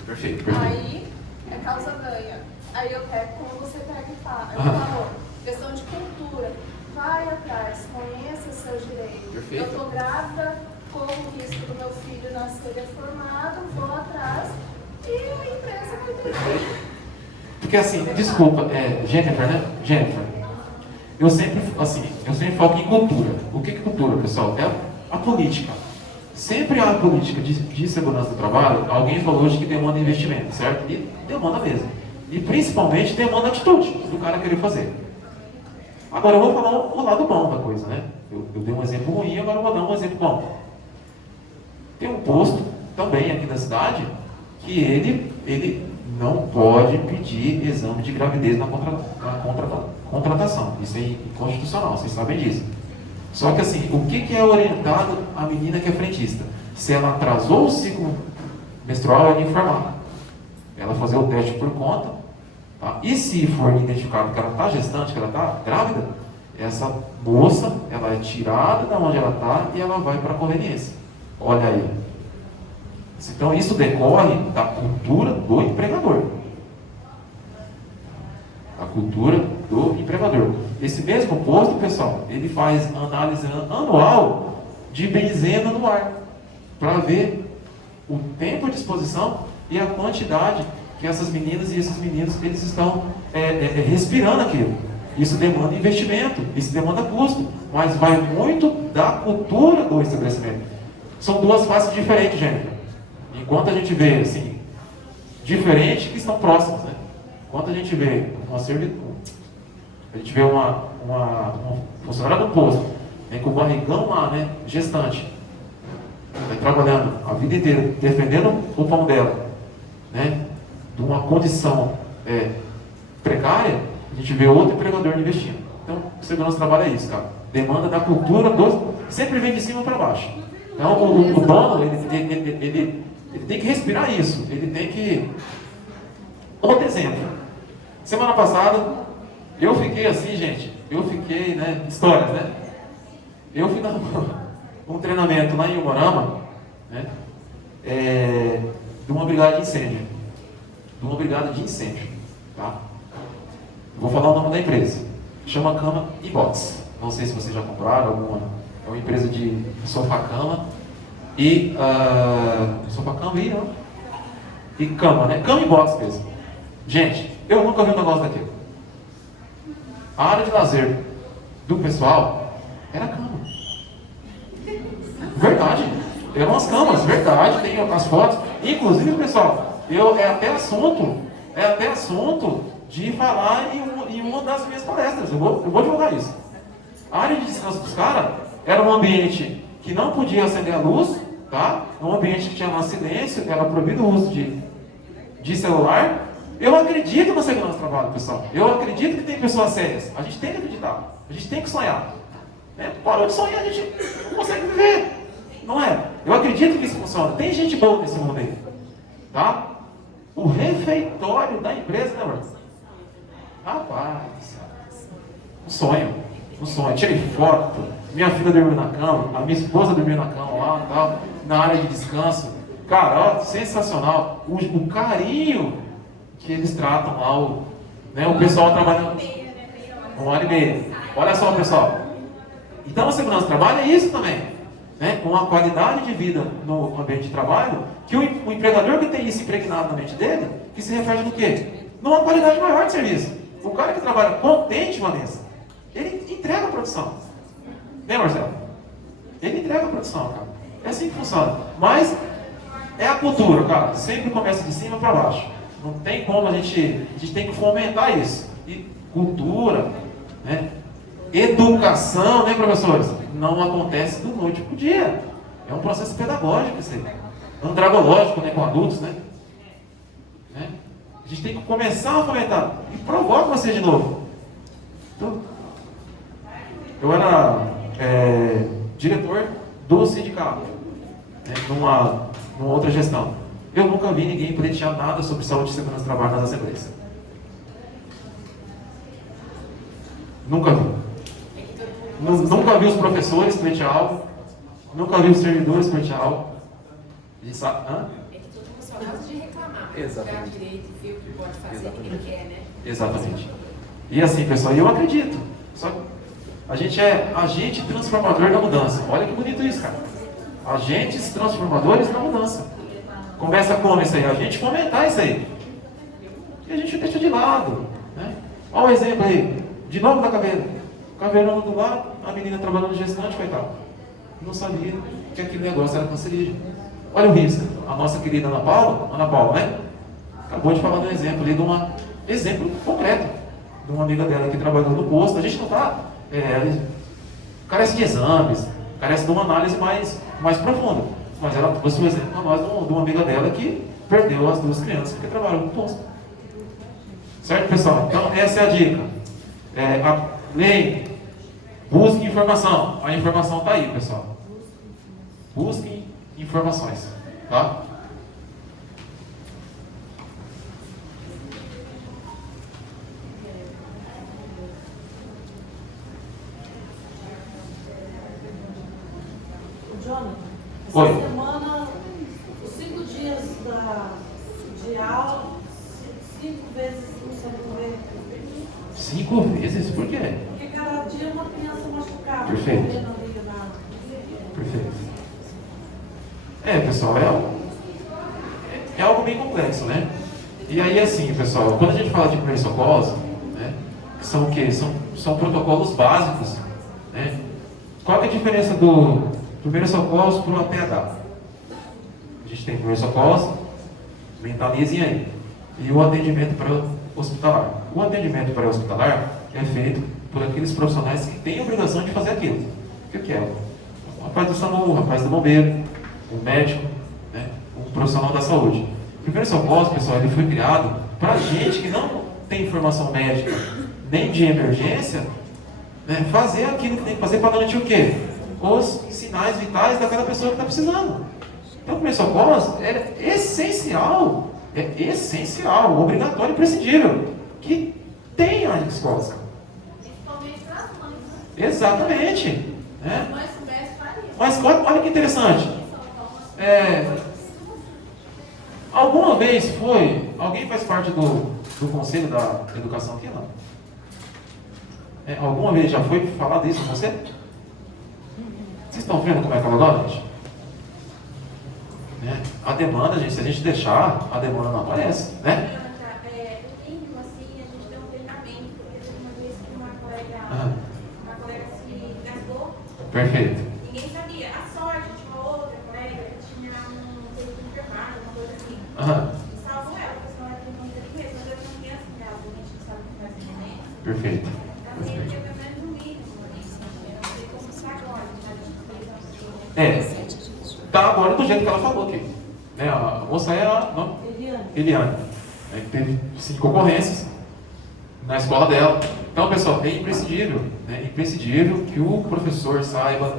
Perfeito, perfeito. Aí é causa ganha. Aí eu pego, como você pega e fala, eu Aham. falo, questão de cultura, vai atrás, conheça seus direitos. Perfeito. Eu estou grávida, corro o risco do meu filho nascer deformado, vou atrás e a empresa vai ter. Porque assim, desculpa, Jennifer, né? Jennifer, eu sempre foco em cultura. O que é cultura, pessoal? É a política. Sempre há política de segurança do trabalho, alguém falou hoje que demanda investimento, certo? E demanda mesmo. E principalmente demanda atitude do cara querer fazer. Agora eu vou falar o lado bom da coisa, né? Eu dei um exemplo ruim, agora eu vou dar um exemplo bom. Tem um posto também aqui na cidade que ele não pode pedir exame de gravidez na contratação. Isso é inconstitucional, vocês sabem disso. Só que assim, o que é orientado a menina que é frentista? Se ela atrasou o ciclo menstrual, ela informar. Ela fazer o teste por conta, tá? E se for identificado que ela está gestante, que ela está grávida, essa moça, ela é tirada da onde ela está e ela vai para a conveniência. Olha aí. Então isso decorre da cultura do empregador. A cultura do empregador. Esse mesmo posto, pessoal, ele faz análise anual de benzena no ar, para ver o tempo de exposição e a quantidade que essas meninas e esses meninos eles estão respirando aquilo. Isso demanda investimento, isso demanda custo, mas vai muito da cultura do estabelecimento. São duas faces diferentes, gente. Enquanto a gente vê assim, diferente que estão próximas, né? Enquanto a gente vê uma funcionária do posto, né, com o barrigão lá, né, gestante, trabalhando a vida inteira, defendendo o pão dela, né, de uma condição precária, a gente vê outro empregador investindo. Então, o segurança do trabalho é isso, cara. Demanda da cultura, sempre vem de cima para baixo. Então, o dono, ele tem que respirar isso. Ele tem que... Outro exemplo. Semana passada, eu fiquei assim, gente. Né? Histórias, né? Eu fui dar um treinamento lá em Umuarama, né? De uma brigada de incêndio. Tá? Vou falar o nome da empresa. Chama Cama e Box. Não sei se vocês já compraram alguma. É uma empresa de sofá-cama e sofá-cama e cama, né? Cama e box mesmo. Gente, eu nunca vi um negócio daquele. A área de lazer do pessoal era cama. Verdade. Eram as camas, verdade. Tem as fotos. Inclusive, pessoal, é até assunto de falar em em uma das minhas palestras. Eu vou divulgar isso. A área de descanso dos caras era um ambiente que não podia acender a luz, tá? Um ambiente que tinha lá silêncio, era proibido o uso de celular. Eu acredito na segurança do trabalho, pessoal. Eu acredito que tem pessoas sérias. A gente tem que acreditar. A gente tem que sonhar. Né? Parou de sonhar, a gente não consegue viver. Não é? Eu acredito que isso funciona. Tem gente boa nesse mundo aí. Tá? O refeitório da empresa, né, amor? Rapaz, um sonho. Um sonho. Tirei foto. Minha filha dormiu na cama, a minha esposa dormiu na cama lá, tal, na área de descanso. Cara, ó, sensacional. O carinho que eles tratam lá, o pessoal trabalhando. 1h30. Olha só, pessoal. Então a segurança do trabalho é isso também. Né? Uma qualidade de vida no ambiente de trabalho, que o empregador que tem isso impregnado na mente dele, que se reflete no quê? Numa qualidade maior de serviço. O cara que trabalha contente, Vanessa, ele entrega a produção. Né, Marcelo? Ele entrega a produção, cara. É assim que funciona. Mas é a cultura, cara. Sempre começa de cima para baixo. Não tem como a gente tem que fomentar isso. E cultura, né? Educação, né, professores? Não acontece do noite pro dia. É um processo pedagógico, isso aí. Andragológico, né, com adultos, né? A gente tem que começar a fomentar. E provoca você de novo. Então, eu era diretor do sindicato, né, numa outra gestão. Eu nunca vi ninguém pleitear nada sobre saúde e segurança do trabalho nas assembleias. Nunca vi. Nunca vi os professores pleitear algo. Nunca vi os servidores pleitear algo. A gente sabe. Hã? É que todo mundo só gosta de reclamar. Exatamente. Pegar direito e ver o que pode fazer, o que ele quer, né? Exatamente. E assim, pessoal, eu acredito. Só que a gente é agente transformador da mudança. Olha que bonito isso, cara. Agentes transformadores da mudança. Começa como isso aí? A gente fomentar isso aí. E a gente deixa de lado. Né? Olha o exemplo aí. De novo da caveira. Caveirão do lado, a menina trabalhando gestante, coitada. Não sabia que aquele negócio era cancerígeno. Olha o risco. A nossa querida Ana Paula, né? Acabou de falar de um exemplo ali, exemplo concreto. De uma amiga dela que trabalhou no posto. A gente não está... carece de exames, carece de uma análise mais profunda. Mas ela trouxe um exemplo para nós de uma amiga dela que perdeu as 2 crianças porque trabalhou no posto. Certo, pessoal? Então, essa é a dica. Leia, busque informação. A informação está aí, pessoal. Busquem informações. Tá? Jonathan, Oi. essa semana, os 5 dias de aula, 5 vezes no socorrer. 5 vezes? Por quê? Porque cada dia uma criança machucada. Perfeito. Perfeito. Pessoal, é algo bem complexo, né? E aí, assim, pessoal, quando a gente fala de primeiros socorros, né, que são o quê? São protocolos básicos, né? Qual que é a diferença do primeiro socorros para o APH? A gente tem primeiro socorros, mentalizem aí, e o atendimento pré-hospitalar. O atendimento pré-hospitalar é feito por aqueles profissionais que têm a obrigação de fazer aquilo. O que é? O rapaz do SAMU, o rapaz do bombeiro, o médico, né, o profissional da saúde. O primeiro socorro, pessoal, ele foi criado para gente que não tem formação médica nem de emergência, né, fazer aquilo que tem que fazer para garantir o quê? Os sinais vitais daquela pessoa que está precisando. Então, o primeiro socorro é essencial, obrigatório e imprescindível que tenha em escolas. Principalmente para as mães. Exatamente. Se Né? as mães soubessem, faria. Mas olha que interessante. Alguma vez alguém faz parte do Conselho da Educação aqui, não? Alguma vez já foi falado isso com você? Vocês estão vendo como é que ela agora, gente? A demanda, gente, se a gente deixar, a demanda não aparece, né? O mínimo, assim, a gente deu um treinamento, porque teve uma vez que uma colega se engasgou. Perfeito. Ninguém sabia. A sorte, tinha uma outra colega que tinha um serviço de enfermagem, uma coisa assim. Aham. E salvou ela, porque senão ela teria morrido ali mesmo. Mas eu não tinha assim, a gente não sabe o que faz diferença. Tá agora do jeito que ela falou aqui. Né? A moça é a Eliane. Né? Que teve 5 concorrências na escola dela. Então, pessoal, é imprescindível. Né? Imprescindível que o professor saiba,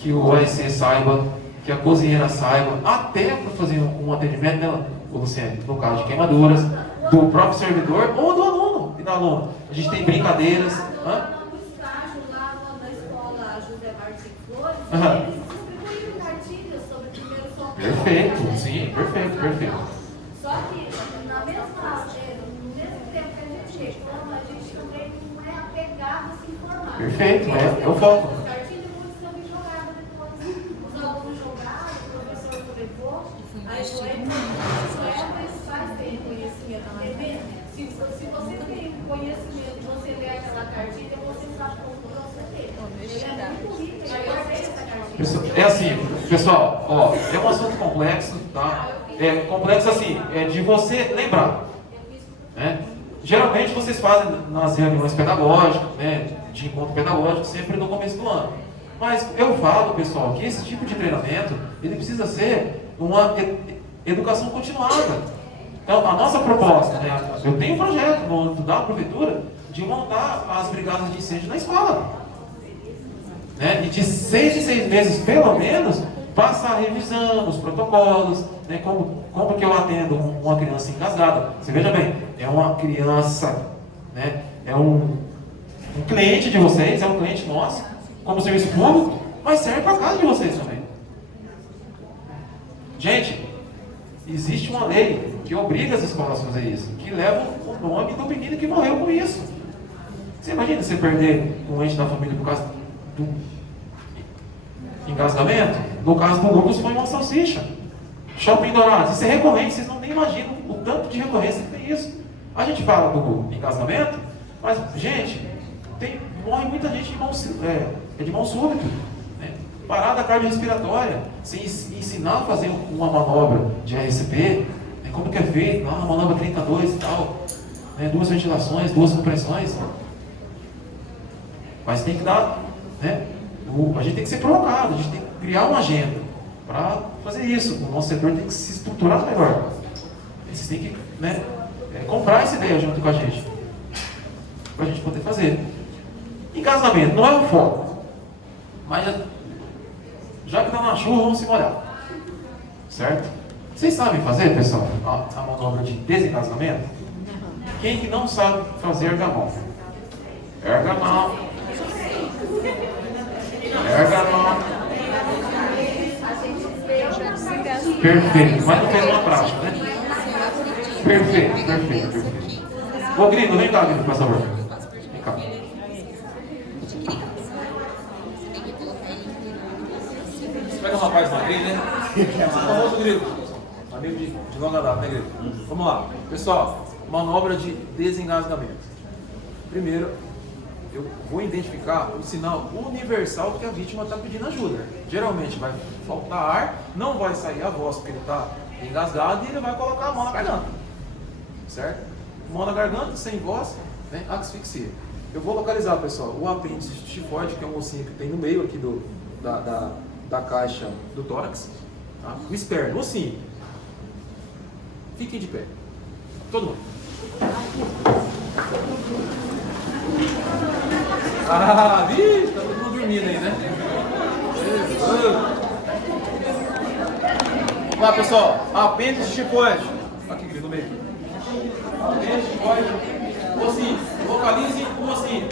que o AEC saiba, que a cozinheira saiba, até para fazer um atendimento dela, Luciane, no caso de queimaduras, do próprio servidor ou do aluno e da aluna. A gente tem brincadeiras. No estágio lá na escola José Martins Flores, eles distribuíram cartilhas sobre o primeiro socorro. Perfeito, sim, perfeito. Só que no mesmo tempo que a gente reclama, a gente também não é apegado a se informar. Perfeito, é o foco. As cartilhas muito são jogadas depois. Os alunos jogaram, o professor levou, aí o Edson faz ter conhecimento. Se você tem conhecimento, você lê aquela cartilha, você sabe como você lê. Ele é muito rico, eu guardei essa cartilha. É assim, pessoal, ó, é um assunto complexo, tá? É complexo assim, é de você lembrar. Né? Geralmente vocês fazem nas reuniões pedagógicas, né, de encontro pedagógico, sempre no começo do ano. Mas eu falo, pessoal, que esse tipo de treinamento, ele precisa ser uma educação continuada. Então, a nossa proposta, né, eu tenho um projeto no âmbito da prefeitura de montar as brigadas de incêndio na escola. Né? E de 6 em 6 meses, pelo menos, passar revisando os protocolos, né? Como que eu atendo uma criança engasgada. Você veja bem, é uma criança, né? É um cliente de vocês, é um cliente nosso, como serviço público, mas serve para a casa de vocês também. Gente, existe uma lei que obriga as escolas a fazer isso, que leva o nome do menino que morreu com isso. Você imagina você perder um ente da família por causa do engasgamento? No caso do Lucas foi uma salsicha. Shopping Dourados, isso é recorrente, vocês não nem imaginam o tanto de recorrência que tem isso. A gente fala do engasgamento, mas, gente, morre muita gente de mão súbita. Né? Parada cardiorrespiratória, sem ensinar a fazer uma manobra de RCP, né? Como que é feito, uma manobra 32 e tal, né? 2 ventilações, 2 compressões. Mas tem que dar, né? A gente tem que ser provocado, a gente tem que criar uma agenda para fazer isso. O nosso setor tem que se estruturar melhor. Vocês têm que, né, comprar essa ideia junto com a gente, para a gente poder fazer. Engasgamento não é o foco, mas já que está na chuva, vamos se molhar. Certo? Vocês sabem fazer, pessoal, a manobra de desengasgamento? Quem que não sabe fazer ergamão? Ergamão. Perfeito, mas não fez uma prática, né? Perfeito. Ô Grilo, vem cá, Grilo, por favor. Vem cá. Você pega um rapaz magrinho, né? É o famoso Grilo. Amigo de longa data, né, Grilo? Vamos lá. Pessoal, manobra de desengasgamento. Primeiro, eu vou identificar o sinal universal que a vítima está pedindo ajuda. Geralmente vai faltar ar, não vai sair a voz porque ele está engasgado e ele vai colocar a mão na garganta. Certo? Mão na garganta, sem voz, né? Asfixia. Eu vou localizar, pessoal, o apêndice tifoide, que é um ossinho que tem no meio aqui da caixa do tórax. Tá? O externo, o ossinho. Fiquem de pé. Todo mundo. Ah, vixe, tá todo mundo dormindo aí, né? Vamos lá, pessoal. Apêndice tifoide. Aqui, no meio. Apêndice tifoide. Ossinho. Localize o ossinho.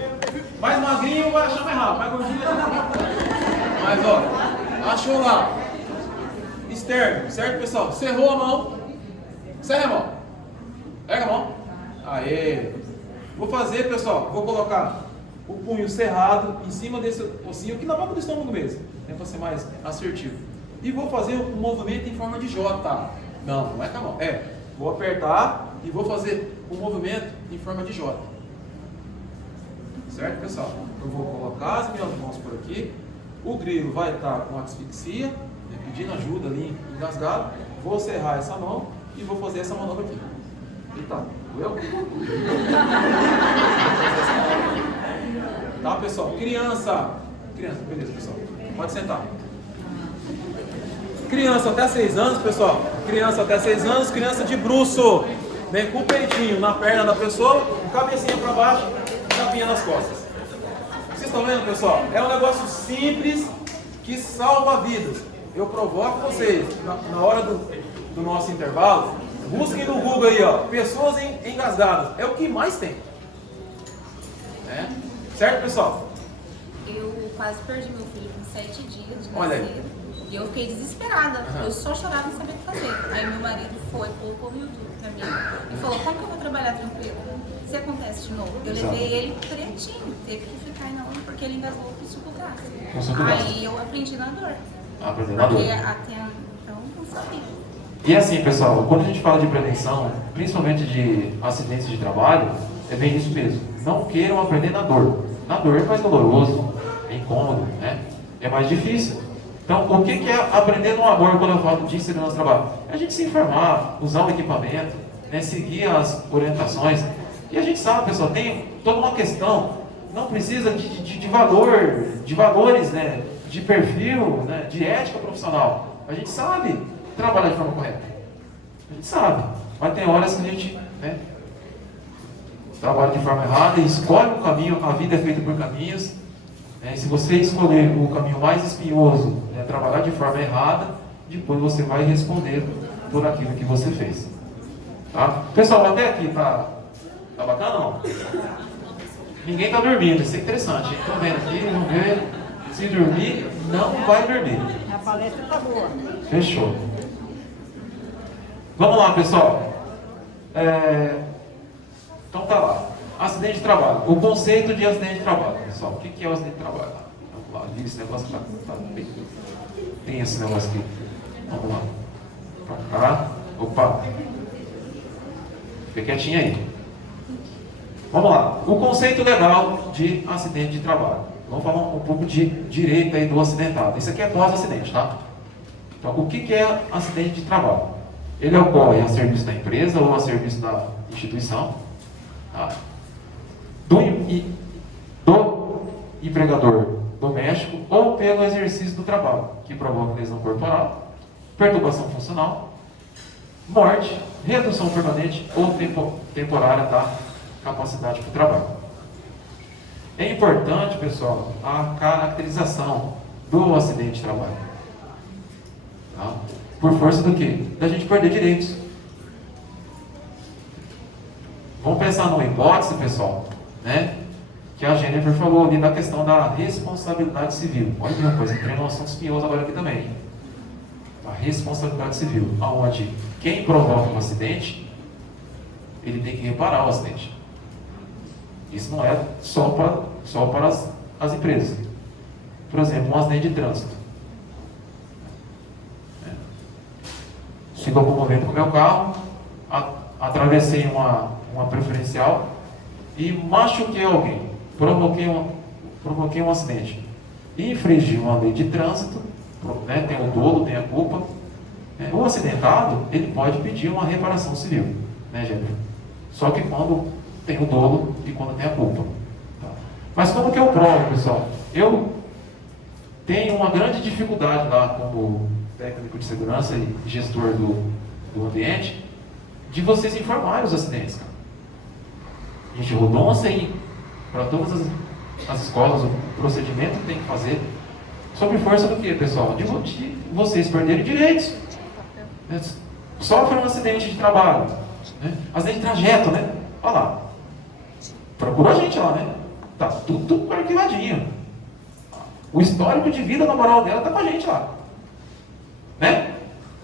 Mais magrinho vai achar mais rápido. Mais gordinho. Mas, ó. Achou lá. Externo. Certo, pessoal? Cerrou a mão. Cerra a mão. Pega a mão. Aê. Vou fazer, pessoal. Vou colocar o punho cerrado em cima desse ossinho, aqui na boca do estômago mesmo, né, para ser mais assertivo. E vou fazer um movimento em forma de J. Não é com a mão. Vou apertar e vou fazer um movimento em forma de J. Certo, pessoal? Eu vou colocar as minhas mãos por aqui. O Grilo vai estar com asfixia, né, pedindo ajuda ali, engasgado. Vou cerrar essa mão e vou fazer essa manobra aqui. Eita, doeu? Tá, pessoal? Criança, beleza, pessoal. Pode sentar. Criança até 6 anos, pessoal. Criança até 6 anos, criança de bruço. Vem com o peitinho na perna da pessoa, cabecinha para baixo, tapinha nas costas. Vocês estão vendo, pessoal? É um negócio simples que salva vidas. Eu provoco vocês, na hora do nosso intervalo, busquem no Google aí, ó, pessoas engasgadas. É o que mais tem. Certo, pessoal? Eu quase perdi meu filho com 7 dias de Olha aí. nascer. E eu fiquei desesperada. Eu só chorava e não sabia o que fazer. Aí meu marido colocou no YouTube pra mim e falou, como que eu vou trabalhar tranquilo? Se acontece de novo. Eu levei ele pretinho, teve que ficar aí na onda porque ele engasgou com suco gástrico. Aí eu aprendi na dor. Aprender na dor. Porque até então não sabia. E assim, pessoal, quando a gente fala de prevenção, principalmente de acidentes de trabalho, é bem isso mesmo. Não queiram aprender na dor. Na dor é mais doloroso, é incômodo, né? É mais difícil. Então, o que é aprender no amor quando eu falo de segurança do trabalho? É a gente se informar, usar o equipamento, né? Seguir as orientações. E a gente sabe, pessoal, tem toda uma questão, não precisa de valores, né? De perfil, né? De ética profissional. A gente sabe trabalhar de forma correta. A gente sabe. Mas tem horas que a gente, né, trabalha de forma errada e escolhe um caminho. A vida é feita por caminhos. E se você escolher o caminho mais espinhoso, né, trabalhar de forma errada, depois você vai responder por aquilo que você fez. Tá? Pessoal, até aqui tá bacana ou não? Ninguém está dormindo, isso é interessante. Estão vendo aqui, vamos ver. Se dormir, não vai dormir. A palestra está boa. Fechou. Vamos lá, pessoal. Então tá lá. Acidente de trabalho. O conceito de acidente de trabalho, pessoal. O que é o acidente de trabalho? Vamos lá. Esse negócio tá bem. Tem esse negócio aqui. Vamos lá. Pra cá. Opa. Fica quietinho aí. Vamos lá. O conceito legal de acidente de trabalho. Vamos falar um pouco de direito aí do acidentado. Isso aqui é pós-acidente, tá? Então, o que é acidente de trabalho? Ele ocorre a serviço da empresa ou a serviço da instituição, tá? Do empregador doméstico ou pelo exercício do trabalho, que provoca lesão corporal, perturbação funcional, morte, redução permanente ou temporária da capacidade para o trabalho. É importante, pessoal, a caracterização do acidente de trabalho. Tá? Por força do quê? Da gente perder direitos. Vamos pensar numa hipótese, pessoal, né? Que a Jennifer falou ali da questão da responsabilidade civil. Olha uma coisa, entrei num assunto espinhoso agora aqui também. A responsabilidade civil, onde quem provoca um acidente, ele tem que reparar o acidente. Isso não é só para as empresas. Por exemplo, um acidente de trânsito. Se locomovendo com o meu carro, atravessei uma preferencial e machuquei alguém, provoquei um acidente. Infringi uma lei de trânsito, né, tem o dolo, tem a culpa. O acidentado, ele pode pedir uma reparação civil, né, gente? Só que quando tem o dolo e quando tem a culpa. Tá? Mas como que eu provo, pessoal? Eu tenho uma grande dificuldade lá como técnico de segurança e gestor do ambiente, de vocês informarem os acidentes, cara. A gente rodou uma CI para todas as escolas, o procedimento que tem que fazer, sob força do que, pessoal? De vocês perderem direitos. Né? Sofrem um acidente de trabalho, né? Acidente de trajeto, né? Olha lá. Procura a gente lá, né? Tá tudo arquivadinho. O histórico de vida laboral dela tá com a gente lá. Né?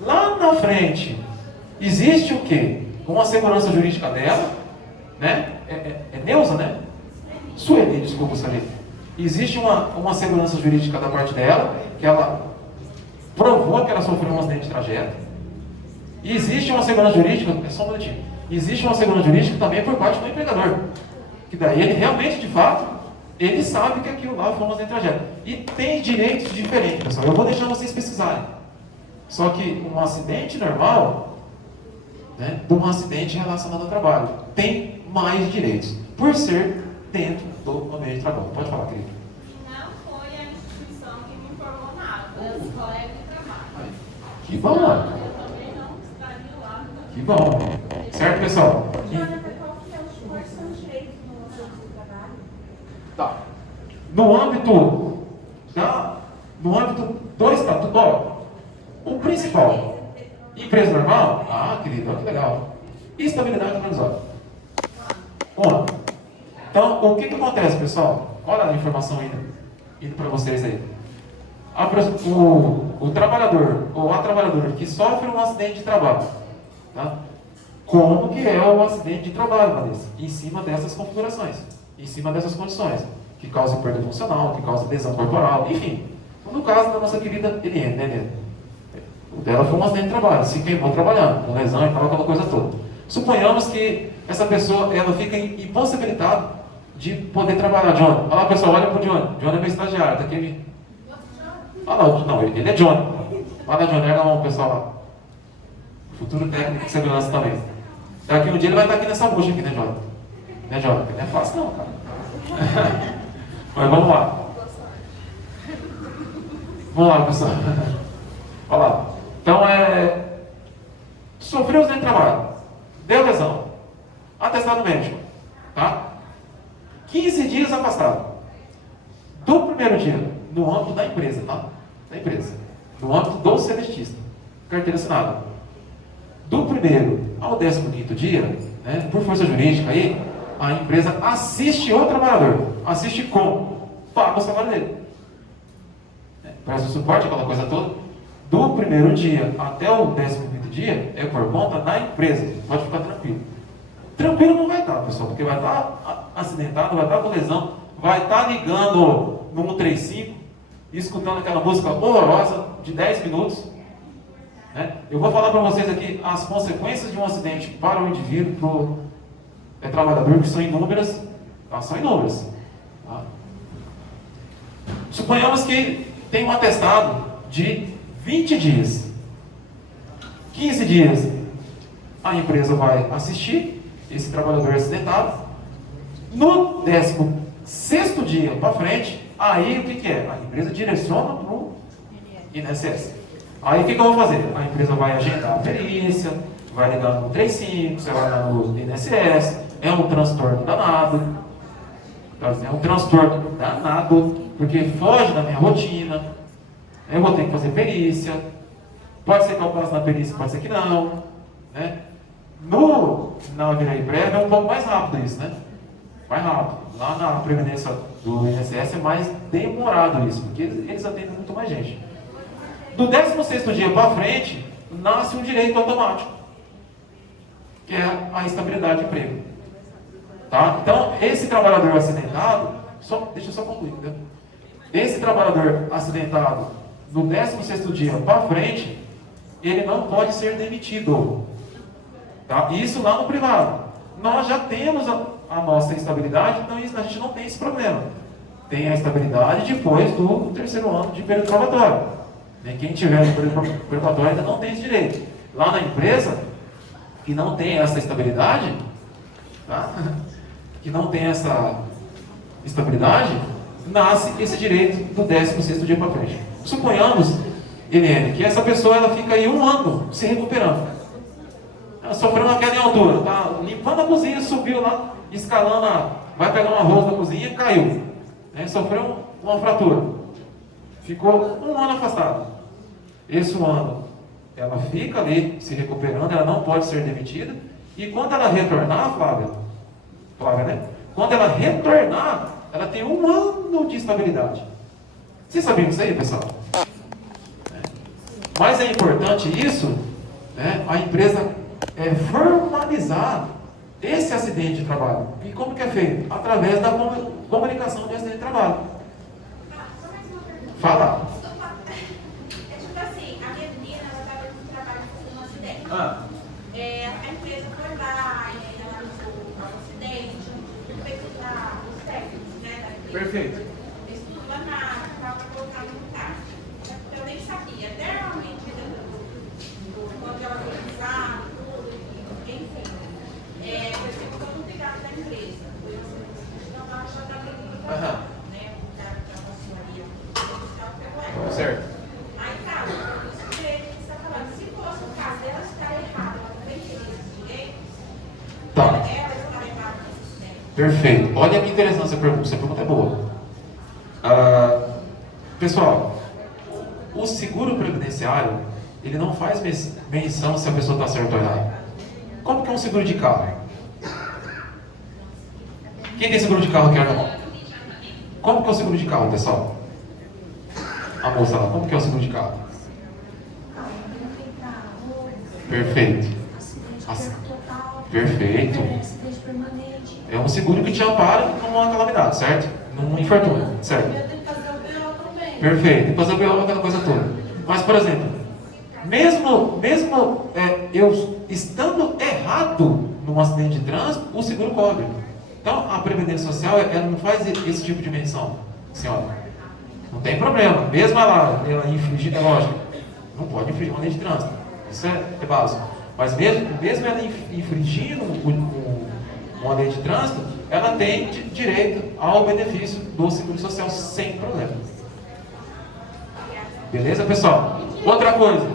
Lá na frente, existe o quê? Com a segurança jurídica dela, né? É Neuza, né? Sueli, desculpa, Sueli. Existe uma segurança jurídica da parte dela, que ela provou que ela sofreu um acidente de trajeto. E existe uma segurança jurídica, só um minutinho. Existe uma segurança jurídica também por parte do empregador. Que daí ele realmente, de fato, ele sabe que aquilo lá foi um acidente de trajeto. E tem direitos diferentes, pessoal. Eu vou deixar vocês pesquisarem. Só que um acidente normal, né, de um acidente relacionado ao trabalho, tem mais direitos, por ser dentro do ambiente de trabalho. Pode falar, querido. Não foi a instituição que me informou nada, foi os colegas de trabalho. bom, ó. Que bom. Certo, pessoal? Jonathan, quais são os direitos no âmbito do trabalho? Tá. No âmbito do estatuto, ó, o principal, empresa normal, querido, olha que legal. Estabilidade organizatória. Então, o que acontece, pessoal? Olha a informação indo para vocês aí. O trabalhador ou a trabalhadora que sofre um acidente de trabalho, tá? Como que é o acidente de trabalho, Vanessa? Em cima dessas configurações, em cima dessas condições, que causam perda funcional, que causam lesão corporal, enfim. No caso da nossa querida Eliane, né, Eliane? O dela foi um acidente de trabalho, se queimou trabalhando, com lesão e tal, aquela coisa toda. Suponhamos que essa pessoa, ela fica impossibilitada de poder trabalhar. John, olha lá, pessoal, olha pro John. John é meu estagiário, tá aqui. Não, ele é John. Vai lá, John, erga a mão, pessoal lá. Futuro técnico de segurança também. Daqui um dia ele vai estar aqui nessa bucha aqui, né, John? Né, John? Não é fácil não, cara. Mas vamos lá. Vamos lá, pessoal. Olha lá. Então, sofreu acidente de trabalho. Deu lesão. Atestado médico. Tá? 15 dias afastado. Do primeiro dia, no âmbito da empresa, tá? Da empresa. No âmbito do celestista. Carteira assinada. Do primeiro ao 15º dia, né, por força jurídica aí, a empresa assiste o trabalhador. Assiste como? Paga o salário dele. Presta o suporte, aquela coisa toda. Do primeiro dia até o 15º dia, é por conta da empresa. Pode ficar tranquilo. Tranquilo não vai estar, pessoal, porque vai estar acidentado, vai estar com lesão, vai estar ligando no 135, escutando aquela música horrorosa de 10 minutos. Né? Eu vou falar para vocês aqui as consequências de um acidente para o indivíduo, para o trabalhador, que são inúmeras. Tá? São inúmeras. Tá? Suponhamos que tem um atestado de 20 dias. 15 dias a empresa vai assistir esse trabalhador acidentado. No 16º dia para frente, aí o que é? A empresa direciona para o INSS. Aí o que eu vou fazer? A empresa vai agendar a perícia, vai ligar no 35, você vai lá no INSS, é um transtorno danado. É um transtorno danado, porque foge da minha rotina. Eu vou ter que fazer perícia. Pode ser que eu passe na perícia, pode ser que não. Né? Na Viraí Prévia é um pouco mais rápido isso, né? Mais rápido. Lá na Previdência do INSS é mais demorado isso, porque eles atendem muito mais gente. Do 16º dia para frente, nasce um direito automático, que é a estabilidade de emprego. Tá? Então, esse trabalhador acidentado, deixa eu só concluir, né? Esse trabalhador acidentado, no 16º dia para frente, ele não pode ser demitido. Tá? Isso lá no privado. Nós já temos a nossa estabilidade, então a gente não tem esse problema. Tem a estabilidade depois do 3º ano de período probatório. Quem tiver no período probatório ainda não tem esse direito. Lá na empresa, que não tem essa estabilidade, tá? Que não tem essa estabilidade, nasce esse direito do 16º dia para frente. Suponhamos, Eliane, que essa pessoa ela fica aí 1 ano se recuperando. Ela sofreu uma queda em altura, tá limpando a cozinha, subiu lá, escalando, vai pegar um arroz da cozinha e caiu. Sofreu uma fratura. Ficou 1 ano afastado. Esse 1 ano, ela fica ali se recuperando, ela não pode ser demitida. E quando ela retornar, Flávia, né? Quando ela retornar, ela tem 1 ano de estabilidade. Vocês sabiam disso aí, pessoal? Mas é importante isso, né? A empresa formalizar esse acidente de trabalho. E como que é feito? Através da comunicação de acidente de trabalho. Só mais uma pergunta. Fala. É tipo assim, a minha menina, ela estava no trabalho fazendo um acidente. A empresa foi lá, analisou o acidente, fez os técnicos, né, da empresa. Perfeito. Fez tudo lá na área, estava colocado no carro. Eu nem sabia, até realmente, quando ela foi usar, tudo, enfim. Foi sempre todo um cuidado da empresa. Então, ela já está preocupada, né? Perfeito. Olha que interessante essa pergunta é boa. Pessoal, o seguro previdenciário, ele não faz menção se a pessoa está certa ou errada. Como que é um seguro de carro? Quem tem seguro de carro aqui, irmão? Como que é o seguro de carro, pessoal? A moça lá, como que é o seguro de carro? Perfeito. Perfeito. É um seguro que te ampara numa calamidade, certo? Num infortúnio, certo? Perfeito. E fazer o BO, aquela coisa toda. Mas, por exemplo, mesmo eu estando errado num acidente de trânsito, o seguro cobre. Então, a Previdência Social, ela não faz esse tipo de menção. Senhora, não tem problema. Mesmo ela infringir, é lógico, não pode infringir uma lei de trânsito. Isso é básico. Mas mesmo ela infringindo uma lei de trânsito, ela tem direito ao benefício do seguro social sem problema. Beleza, pessoal? Outra coisa,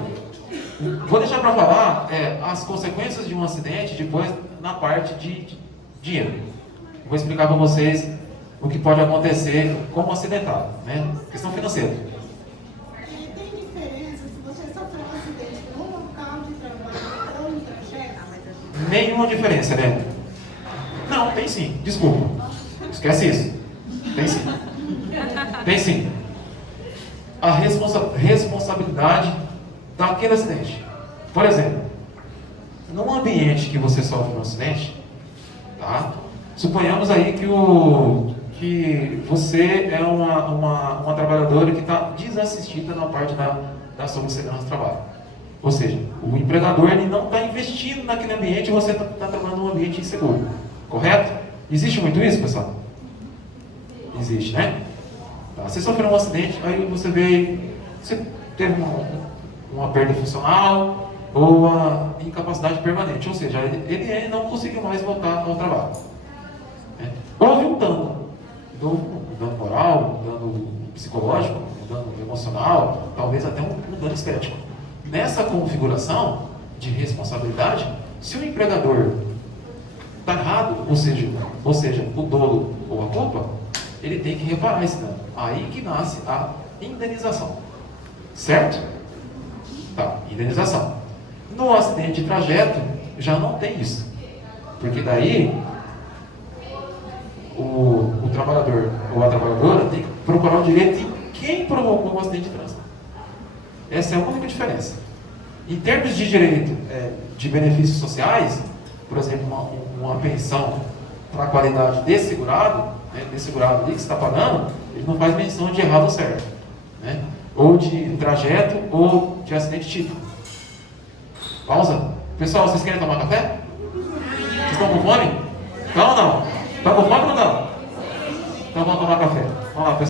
vou deixar para falar as consequências de um acidente depois na parte de dinheiro. Vou explicar para vocês o que pode acontecer como acidentado, né? Questão financeira. Tem diferença se você sofreu um acidente no local de trabalho ou no trajeto? Nenhuma diferença, né? Não, tem sim. Desculpa. Esquece isso. Tem sim. Tem sim. A responsabilidade daquele acidente. Por exemplo, num ambiente que você sofre um acidente, tá? Suponhamos aí que você é uma trabalhadora que está desassistida na parte da segurança do trabalho. Ou seja, o empregador ele não está investindo naquele ambiente e você está trabalhando num ambiente inseguro. Correto? Existe muito isso, pessoal? Existe, né? Tá. Você sofreu um acidente, aí você teve uma perda funcional ou uma incapacidade permanente. Ou seja, ele não conseguiu mais voltar ao trabalho. Houve um dano moral, um dano psicológico, um dano emocional, talvez até um dano estético. Nessa configuração de responsabilidade, se o empregador está errado, ou seja, o dolo ou a culpa, ele tem que reparar esse dano. Aí que nasce a indenização. Certo? Tá, indenização. No acidente de trajeto, já não tem isso. Porque daí o trabalhador ou a trabalhadora tem que procurar o direito em quem provocou o acidente de trânsito. Essa é a única diferença. Em termos de direito de benefícios sociais, por exemplo, uma pensão para a qualidade desse segurado, né, desse segurado ali que está pagando, ele não faz menção de errado ou certo, né? Ou de trajeto ou de acidente típico. Pausa. Pessoal, vocês querem tomar café? Vocês estão com fome? Não ou não? Estão com fome ou não? Então vamos tomar café. Vamos lá, pessoal.